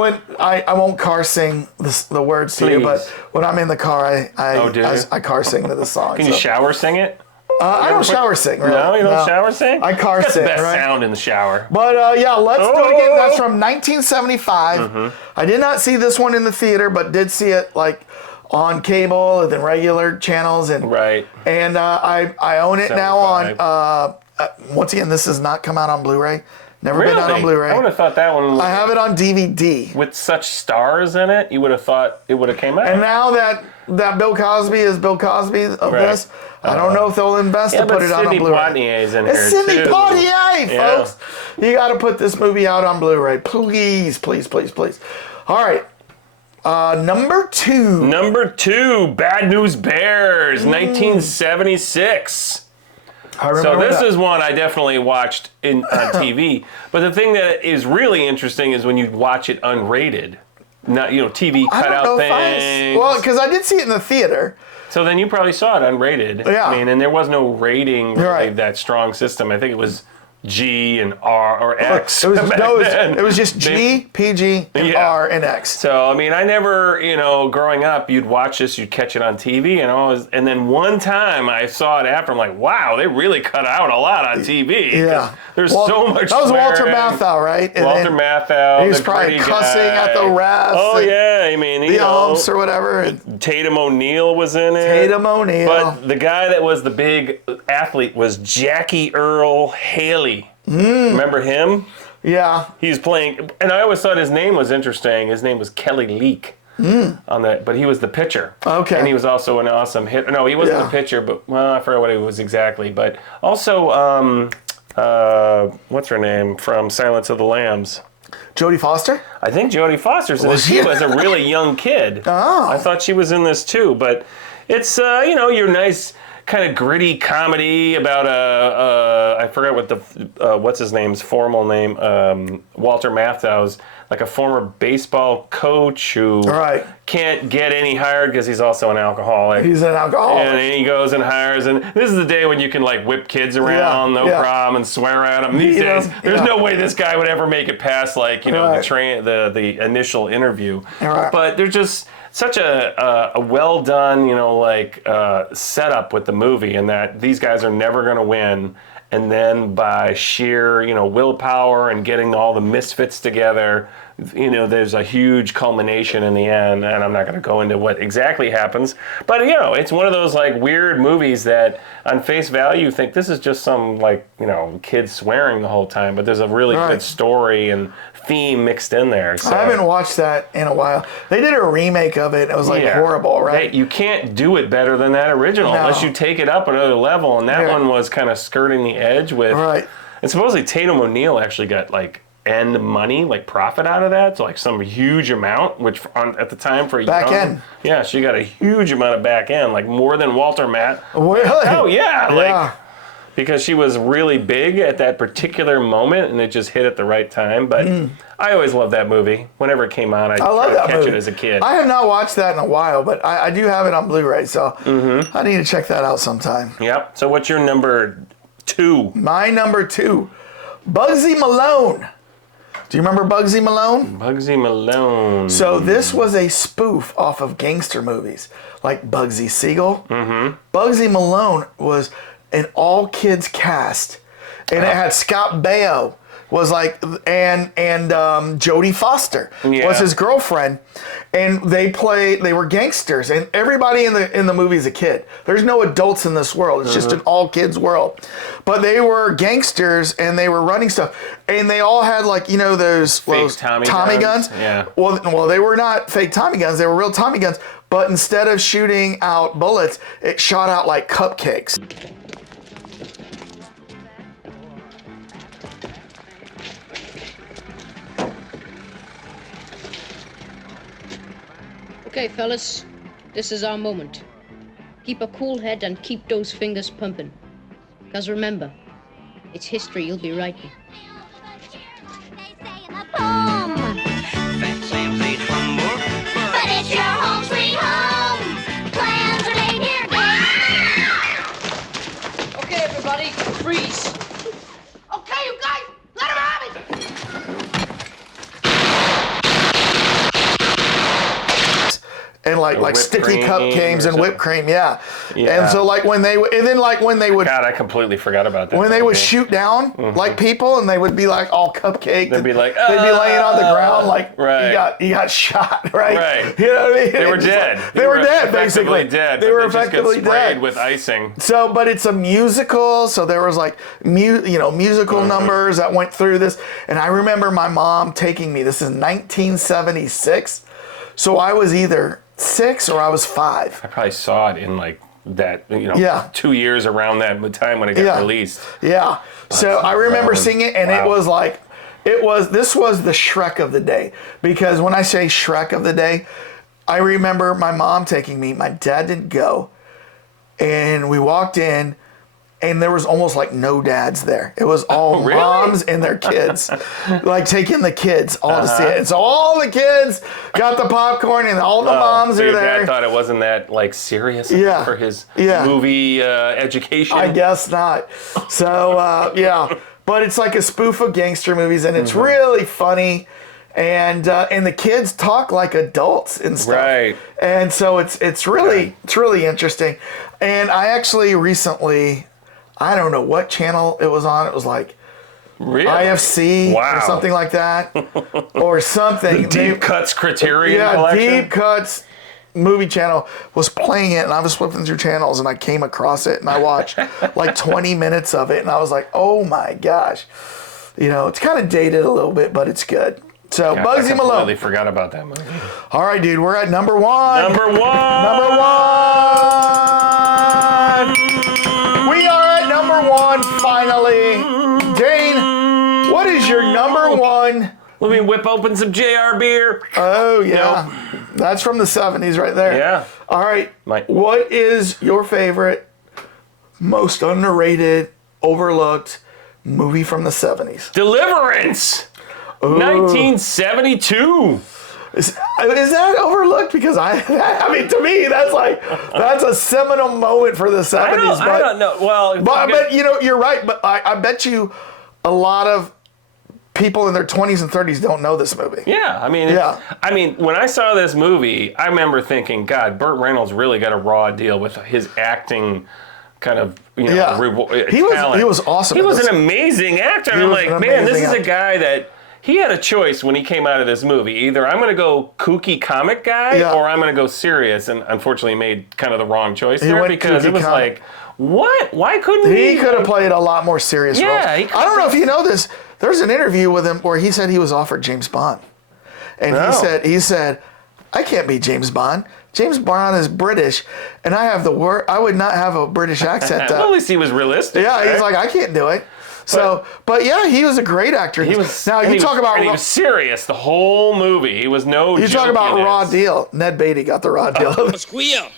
won't car sing the words to you, but when I'm in the car, I car sing to the song. Can you shower sing it? I don't shower sing, really. No, you don't shower sing? I car sing, That's the best right? sound in the shower. But Let's Do It Again. That's from 1975. I did not see this one in the theater, but did see it like on cable and then regular channels. And And I own it now on. Once again, this has not come out on Blu-ray. Never been out on Blu-ray. I would have thought that one. I have it on DVD. With such stars in it, you would have thought it would have came out. And now that that Bill Cosby is Bill Cosby of this. I don't know if they'll invest to put it on Blu-ray. Poitier's in here It's Sidney too. Poitier, folks. You got to put this movie out on Blu-ray, please, please, please, please. All right, number 2. Number 2, Bad News Bears, 1976. So this is one I definitely watched on TV. But the thing that is really interesting is when you watch it unrated. Not, TV cutout things. Well, because I did see it in the theater. So then you probably saw it unrated. Yeah. I mean, and there was no rating really that strong system. I think it was G and R or X. It was just G, PG, and R and X. So I mean, I never, growing up, you'd watch this, you'd catch it on TV, and then one time I saw it after. I'm like, wow, they really cut out a lot on TV. Yeah, there's so much. That was swearing. Walter Matthau, right? Walter Matthau. He was probably cussing at the refs. Oh yeah, I mean, the umps or whatever. Tatum O'Neal was in it. Tatum O'Neal. But the guy that was the big athlete was Jackie Earl Haley. Remember him? Yeah. He's playing, and I always thought his name was interesting. His name was Kelly Leak. But he was the pitcher. Okay. And he was also an awesome hitter. No, he wasn't the pitcher, but I forgot what he was exactly. But also, what's her name from Silence of the Lambs? Jodie Foster? I think Jodie Foster's in this. She was a really young kid. Oh. I thought she was in this too. But it's, your nice kind of gritty comedy about I forgot what what's his name's formal name, Walter Matthau's, like a former baseball coach who can't get any hired because he's also an alcoholic. He's an alcoholic. And he goes and hires, and this is the day when you can like whip kids around, no problem, and swear at them. These days, there's no way this guy would ever make it past the initial interview. But they're just such a well done, setup with the movie, and that these guys are never going to win. And then by sheer, willpower and getting all the misfits together, there's a huge culmination in the end. And I'm not going to go into what exactly happens. But, it's one of those, weird movies that on face value you think this is just some, kids swearing the whole time. But there's a really good story and theme mixed in there. So. I haven't watched that in a while. They did a remake of it. It was horrible, right? You can't do it better than that original unless you take it up another level. And that one was kind of skirting the edge with. Right. And supposedly Tatum O'Neal actually got end money, profit out of that. So some huge amount, which at the time for a back end. Yeah, she got a huge amount of back end, more than Walter Matt. Really? Oh yeah, because she was really big at that particular moment, and it just hit at the right time. But I always loved that movie. Whenever it came on, I tried to catch it as a kid. I have not watched that in a while, but I do have it on Blu-ray, so I need to check that out sometime. Yep. So what's your number 2? My number 2, Bugsy Malone. Do you remember Bugsy Malone? Bugsy Malone. So this was a spoof off of gangster movies, like Bugsy Siegel. Bugsy Malone was an all-kids cast, and it had Scott Baio and Jodie Foster was his girlfriend, and they were gangsters, and everybody in the movie is a kid. There's no adults in this world. It's just an all-kids world. But they were gangsters, and they were running stuff, and they all had those Tommy guns. Yeah. Well, they were not fake Tommy guns. They were real Tommy guns, but instead of shooting out bullets, it shot out like cupcakes. Okay, fellas, this is our moment. Keep a cool head and keep those fingers pumping. Because remember, it's history you'll be writing. They say in the poem, Fat Sam played trombone, but it's your home sweet home. Plans are made here. Okay, everybody, freeze. Okay, you guys, let him have it. And like sticky cupcakes and whipped cream, yeah. Yeah. And so when they would, God, I completely forgot about that. When they would shoot down people, and they would be all cupcaked. They'd be they'd be laying on the ground you got shot, right? Right. You know what I mean? They were dead. They were dead, basically. Dead. They were effectively just get sprayed dead with icing. So, but it's a musical, so there was musical numbers that went through this, and I remember my mom taking me. This is 1976, so I was either 6 or I was 5. I probably saw it in like that, 2 years around that time when it got released. Yeah. So I remember seeing it, and it was like, this was the Shrek of the day. Because when I say Shrek of the day, I remember my mom taking me. My dad didn't go. And we walked in, and there was almost like no dads there. It was all moms and their kids, like taking the kids all to see it. And so all the kids got the popcorn, and all the moms so are your there. dad thought it wasn't that like serious for his movie education. I guess not. So but it's like a spoof of gangster movies, and it's really funny. And the kids talk like adults and stuff. Right. And so it's really interesting. And I actually recently, I don't know what channel it was on. It was like IFC or something like that, or something. The Deep Cuts Criterion Collection. Deep Cuts movie channel was playing it, and I was flipping through channels, and I came across it, and I watched like 20 minutes of it, and I was like, oh my gosh. It's kind of dated a little bit, but it's good. So Bugsy Malone. I completely forgot about that movie. All right, dude, we're at number 1. Number 1. Number 1. We are at number 1 finally. Dane, what is your number 1? Let me whip open some JR beer. Oh yeah, that's from the 70s right there. Yeah. All right. What is your favorite, most underrated, overlooked movie from the 70s? Deliverance. 1972. Is that overlooked? Because I mean, to me, that's a seminal moment for the 70s. I don't know. Well, but you're right. But I bet you a lot of people in their 20s and 30s don't know this movie. Yeah, I mean, when I saw this movie, I remember thinking, God, Burt Reynolds really got a raw deal with his acting. Kind of, talent. He was awesome. He was an amazing actor. And I'm like, man, this is a guy that. He had a choice when he came out of this movie. Either I'm going to go kooky comic guy or I'm going to go serious. And unfortunately made kind of the wrong choice there because it was like, what? Why couldn't he? He could have played a lot more serious roles. I don't know if you know this. There's an interview with him where he said he was offered James Bond. And he said, I can't be James Bond. James Bond is British, and I have I would not have a British accent. Well, at least he was realistic. Yeah, right? He's like, I can't do it. So, but yeah, he was a great actor. He was serious the whole movie. He was no. You talk about raw deal. Ned Beatty got the raw deal. Squeal.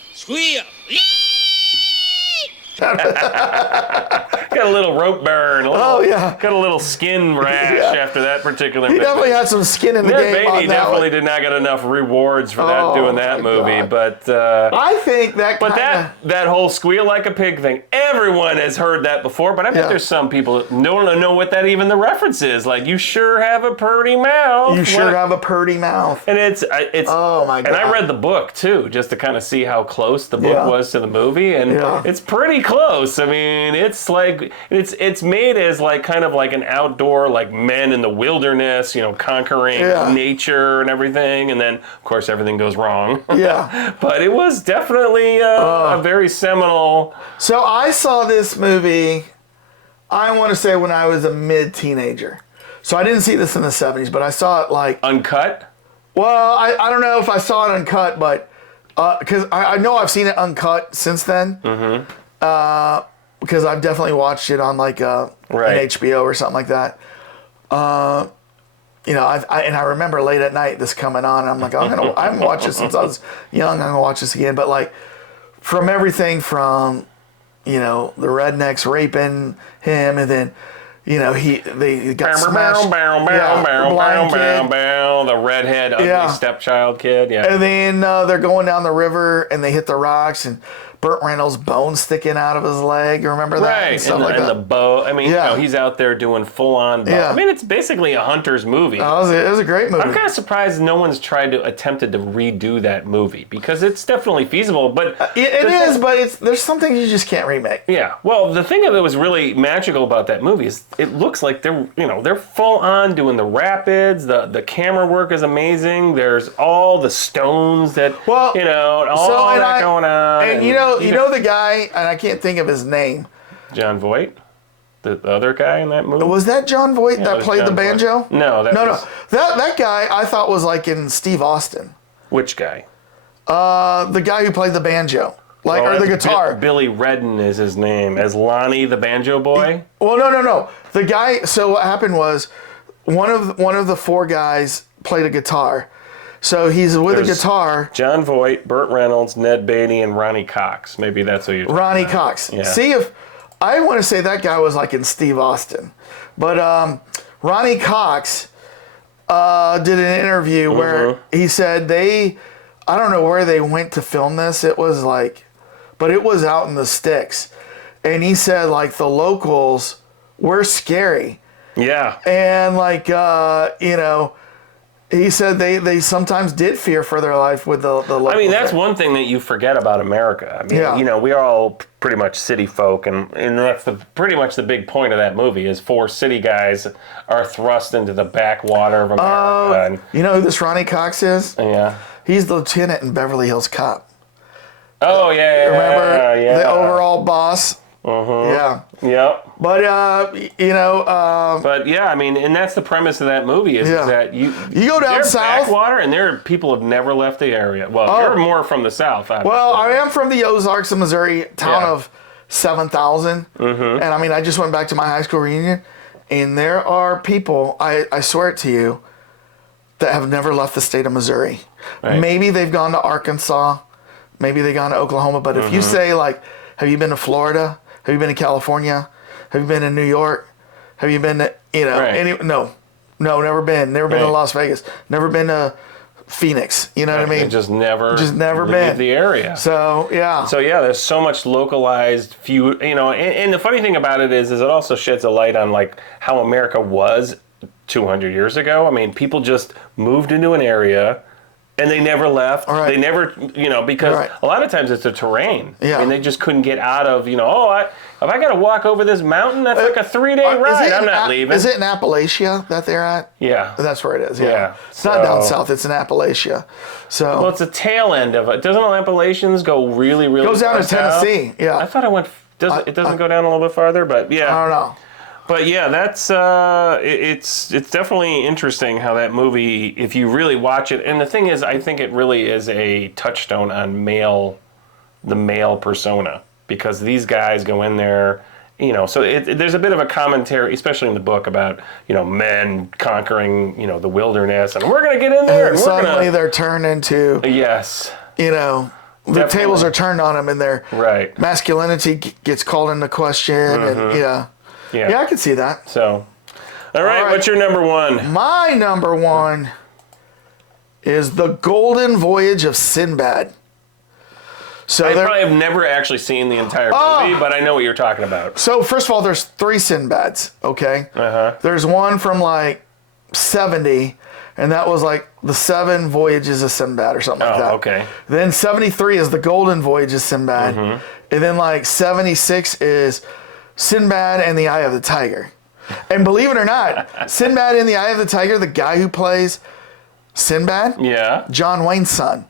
Got a little rope burn. Got a little skin rash after that particular movie. He definitely had some skin in the game. Ned Beatty definitely did not get enough rewards for doing that movie. God. But I think that. But that whole squeal like a pig thing, everyone has heard that before. But I bet there's some people that don't know what that even the reference is. Like, you sure have a purty mouth. You sure have a purty mouth. And it's oh my God. And I read the book too, just to kind of see how close the book was to the movie, and it's pretty close. I mean, it's like it's made as like kind of like an outdoor, like men in the wilderness, conquering nature and everything, and then of course everything goes wrong. Yeah. But it was definitely a very seminal. So I saw this movie, I want to say when I was a mid-teenager. So I didn't see this in the 70s, but I saw it like uncut. Well, I don't know if I saw it uncut, but because I know I've seen it uncut since then. Mm-hmm. Because I've definitely watched it on like an HBO or something like that. I remember late at night this coming on, and I'm like, I haven't watched it since I was young. I'm gonna watch this again. But like, from everything from, the rednecks raping him, and then, they got smashed. The redhead, ugly stepchild kid. Yeah. And then they're going down the river, and they hit the rocks, and Burt Reynolds' bone sticking out of his leg. You remember that? Right. And the bow. I mean, he's out there doing full-on bow. Yeah. I mean, it's basically a hunter's movie. Oh, it was a great movie. I'm kind of surprised no one's attempted to redo that movie, because it's definitely feasible. But it is, but there's some things you just can't remake. Yeah. Well, the thing that was really magical about that movie is it looks like they're full-on doing the rapids. The camera work is amazing. There's all the stones that going on. And the guy, and I can't think of his name. John Voight? The other guy in that movie? Was that John Voight that played John the banjo? Voight. No. No. That guy I thought was like in Steve Austin. Which guy? The guy who played the banjo, or the guitar. Billy Redden is his name, as Lonnie the banjo boy. Well, no. The guy. So what happened was, one of the four guys played a guitar. So he's with a guitar. John Voight, Burt Reynolds, Ned Beatty, and Ronnie Cox. Maybe that's who you're talking Ronnie about. Cox. Yeah. See, if I want to say that guy was like in Steve Austin, but Ronnie Cox did an interview where he said I don't know where they went to film this. It was but it was out in the sticks, and he said the locals were scary. Yeah. And he said they sometimes did fear for their life with the local. I mean, that's one thing that you forget about America. I mean, we are all pretty much city folk, and that's pretty much the big point of that movie is 4 city guys are thrust into the backwater of America. You know who this Ronnie Cox is? Yeah. He's the lieutenant in Beverly Hills Cop. Oh, yeah. Remember yeah. the overall boss? Yeah. Yep. But but yeah, I mean, and that's the premise of that movie is that you go down south, backwater, and there are people who have never left the area. Well, you're more from the south. Obviously. Well, I am from the Ozarks of Missouri, town of 7,000, and I mean, I just went back to my high school reunion, and there are people, I swear it to you, that have never left the state of Missouri. Right. Maybe they've gone to Arkansas, maybe they've gone to Oklahoma, but if you say have you been to Florida? Have you been to California? Have you been to New York? Have you been to, No, never been. Never been to Las Vegas. Never been to Phoenix. You know what I mean? Just never been the area. So, yeah. So, yeah, there's so much localized and the funny thing about it is it also sheds a light on, how America was 200 years ago. I mean, people just moved into an area. And they never left. Right. They never, because a lot of times it's the terrain. Yeah. I mean, they just couldn't get out of, if I got to walk over this mountain, that's like a 3-day ride. I'm not leaving. Is it in Appalachia that they're at? Yeah. That's where it is, yeah. It's So, not down south, it's in Appalachia. So. Well, it's the tail end of it. Doesn't all Appalachians go really, really goes down to Tennessee, south? yeah. I thought it doesn't go down a little bit farther, but yeah. I don't know. But yeah, that's it's definitely interesting how that movie, if you really watch it, and the thing is, I think it really is a touchstone on the male persona, because these guys go in there, so there's a bit of a commentary, especially in the book, about men conquering the wilderness, and we're gonna get in there, and suddenly they're turned into the tables are turned on them, and their masculinity gets called into question, and Yeah, I can see that. So, all right, what's your number one? My number one is The Golden Voyage of Sinbad. So I probably have never actually seen the entire movie, but I know what you're talking about. So first of all, there's 3 Sinbads, okay? There's one from 70, and that was the 7 Voyages of Sinbad or something like that. Okay. Then 73 is The Golden Voyage of Sinbad. And then 76 is Sinbad and the Eye of the Tiger. And believe it or not, Sinbad in the Eye of the Tiger, the guy who plays Sinbad, John Wayne's son.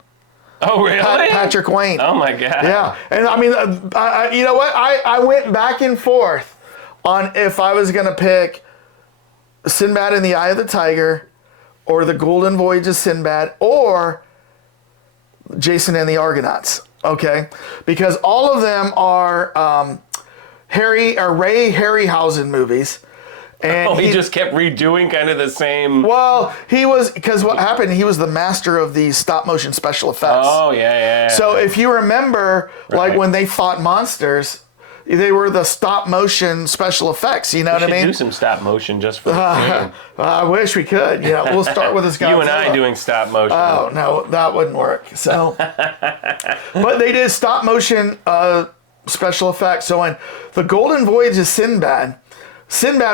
Oh, really? Patrick Wayne. Oh, my God. Yeah. And I mean, you know what? I went back and forth on if I was going to pick Sinbad in the Eye of the Tiger or The Golden Voyage of Sinbad or Jason and the Argonauts. Okay? Because all of them are Ray Harryhausen movies. And he just kept redoing kind of the same. Well, because what happened, he was the master of the stop motion special effects. Oh, yeah. So if you remember, when they fought monsters, they were the stop motion special effects. You know what I mean? Do some stop motion just for the I wish we could. We'll start with this guy. You and I doing stop motion. Oh, no, that wouldn't work. So, but they did stop motion special effects. So in The Golden Voyage of Sinbad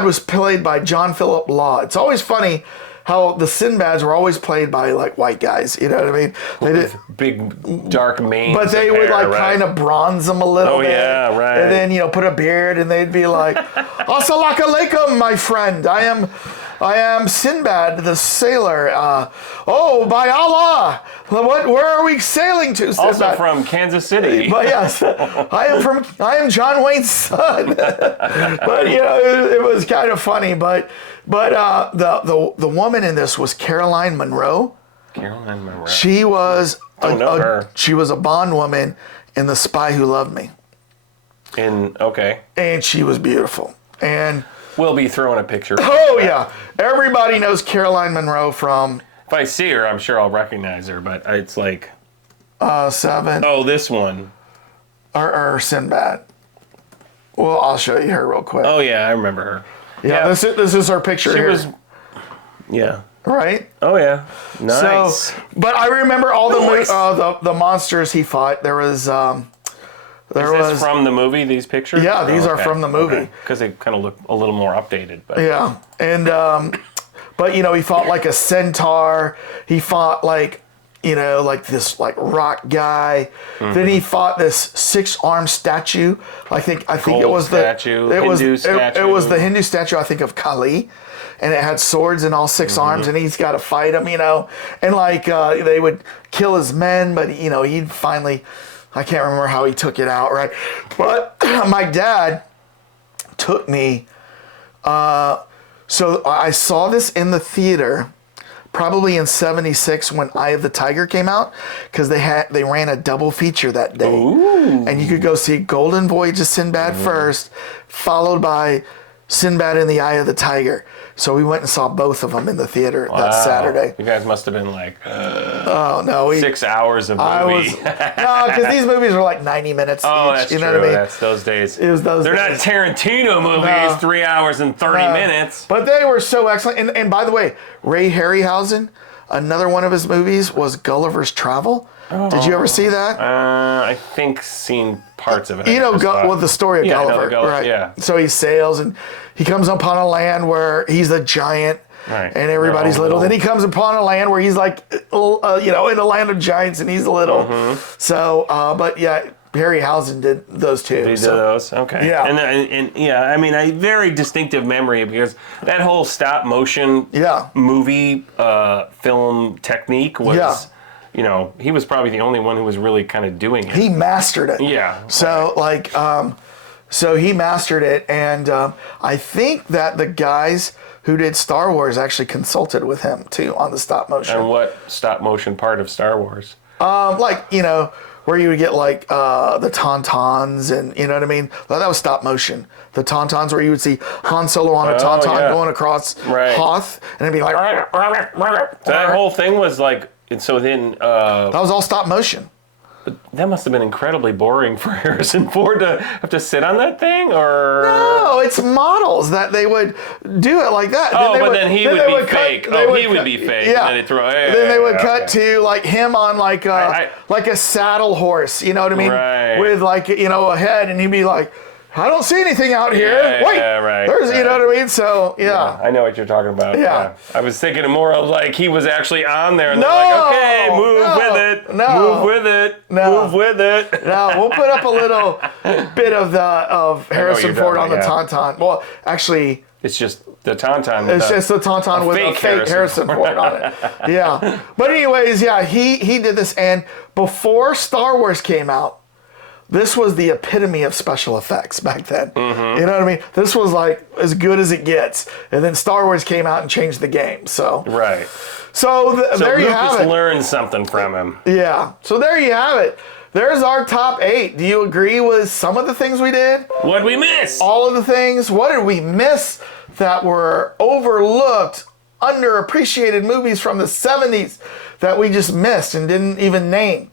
was played by John Philip Law. It's always funny how the Sinbads were always played by white guys. You know what I mean? They did big dark mane. But they would kind of bronze them a little bit. Oh yeah, right. And then put a beard, and they'd be like, "Assalamu alaikum, my friend. I am Sinbad the sailor. By Allah, where are we sailing to?" Sinbad? Also from Kansas City. But yes, I am John Wayne's son. But it was kind of funny. But the woman in this was Caroline Munro. Caroline Munro. She was Don't know her. She was a Bond woman in The Spy Who Loved Me. Okay. And she was beautiful. And we'll be throwing a picture. Oh, yeah. Everybody knows Caroline Munro from... If I see her, I'm sure I'll recognize her, but it's like... 7. Oh, this one. Or Sinbad. Well, I'll show you her real quick. Oh, yeah, I remember her. Yeah, this is her picture here. Yeah. Right? Oh, yeah. Nice. So, but I remember all the monsters he fought. There was... Is this from the movie, these pictures? Yeah, these are from the movie. Because they kind of look a little more updated. But. Yeah. And, but, you know, he fought like a centaur. He fought like, you know, like this like rock guy. Mm-hmm. Then he fought this 6-armed statue. I think it was statue, it was the Hindu statue, I think, of Kali. And it had swords and all 6 arms, and he's got to fight them, you know. And like they would kill his men, but you know, he'd finally, I can't remember how he took it out, right? But my dad took me. So I saw this in the theater, probably in '76 when Eye of the Tiger came out, because they ran a double feature that day. Ooh. And you could go see Golden Voyage of Sinbad first, followed by Sinbad in the Eye of the Tiger. So we went and saw both of them in the theater that Saturday. You guys must have been like, oh no, 6 hours of movie. No, because these movies are like 90 minutes each. That's you know true. what I mean? That's those days. It was those They're days. not Tarantino movies, 3 hours and 30 minutes. But they were so excellent. And by the way, Ray Harryhausen, another one of his movies was Gulliver's Travel. Did you ever see that? I think seen parts of it. You know, the story of Gulliver, right? Yeah. So he sails and he comes upon a land where he's a giant, right, and everybody's little. Then he comes upon a land where he's like, you know, in a land of giants, and he's little. Mm-hmm. So, but yeah, Harryhausen did those two. He did those, okay. Yeah, and yeah, I mean, a very distinctive memory because that whole stop motion movie film technique was. Yeah. You know, he was probably the only one who was really kind of doing it. He mastered it. Yeah. So, like, so he mastered it. And I think that the guys who did Star Wars actually consulted with him, too, on the stop motion. And what stop motion part of Star Wars? Like, you know, where you would get, like, the Tauntauns and, you know what I mean? Well, that was stop motion. The Tauntauns where you would see Han Solo on a Tauntaun going across Hoth. And it'd be like... That whole thing was, like... And so then... that was all stop motion. But that must have been incredibly boring for Harrison Ford to have to sit on that thing, or... No, it's models that they would do it like that. Then he would be fake. He would be fake. Yeah. And then they would cut to like him on like a saddle horse, you know what I mean? Right. With like, you know, a head, and he'd be like, I don't see anything out here. Wait, there's, you know what I mean? So, yeah. I know what you're talking about. Yeah. I was thinking more of like he was actually on there. And they're like, okay, move with it. Move with it. Move with it. No, we'll put up a little bit of Harrison Ford on the Tauntaun. Well, actually... It's just the Tauntaun. It's just the Tauntaun with a fake Harrison Ford on it. Yeah. But anyways, yeah, he did this. And before Star Wars came out, this was the epitome of special effects back then. Mm-hmm. You know what I mean? This was like as good as it gets. And then Star Wars came out and changed the game. So right. So there you have it. Lucas learned something from him. Yeah. So there you have it. There's our top 8. Do you agree with some of the things we did? What'd we miss? All of the things. What did we miss that were overlooked, underappreciated movies from the 70s that we just missed and didn't even name?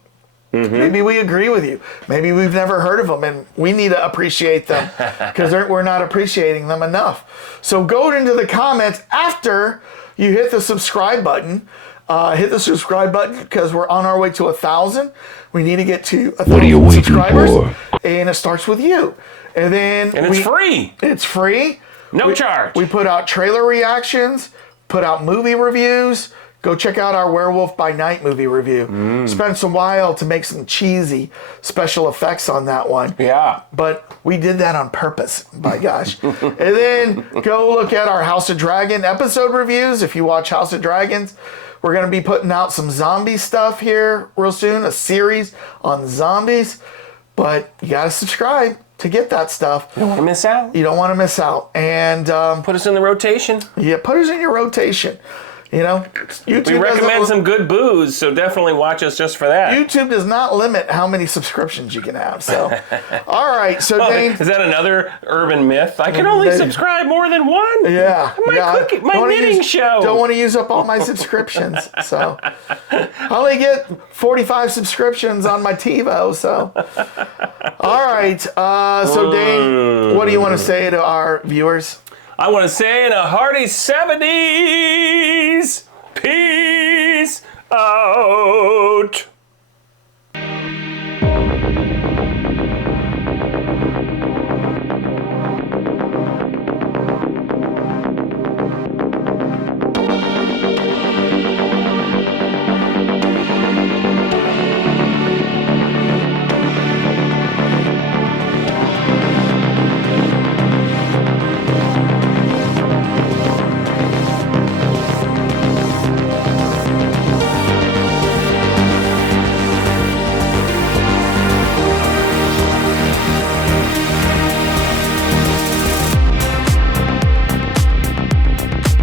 Mm-hmm. Maybe we agree with you. Maybe we've never heard of them and we need to appreciate them because we're not appreciating them enough. So go into the comments after you hit the subscribe button. Hit the subscribe button because we're on our way to 1,000. We need to get to 1,000 subscribers. And it starts with you. And it's free. It's free. No charge. We put out trailer reactions, put out movie reviews. Go check out our Werewolf by Night movie review. Spent some while to make some cheesy special effects on that one. Yeah. But we did that on purpose, by gosh. And then go look at our House of Dragon episode reviews. If you watch House of Dragons, we're going to be putting out some zombie stuff here real soon, a series on zombies. But you got to subscribe to get that stuff. You don't want to miss out. You don't want to miss out. And put us in the rotation. Yeah, put us in your rotation. You know, YouTube We recommend some good booze, so definitely watch us just for that. YouTube does not limit how many subscriptions you can have. So, all right. So, Dane, is that another urban myth? I can only subscribe more than one. Yeah. My knitting show. Don't want to use up all my subscriptions. So, I only get 45 subscriptions on my TiVo. So, all right. So, Dane, what do you want to say to our viewers? I want to say in a hearty 70s, peace out.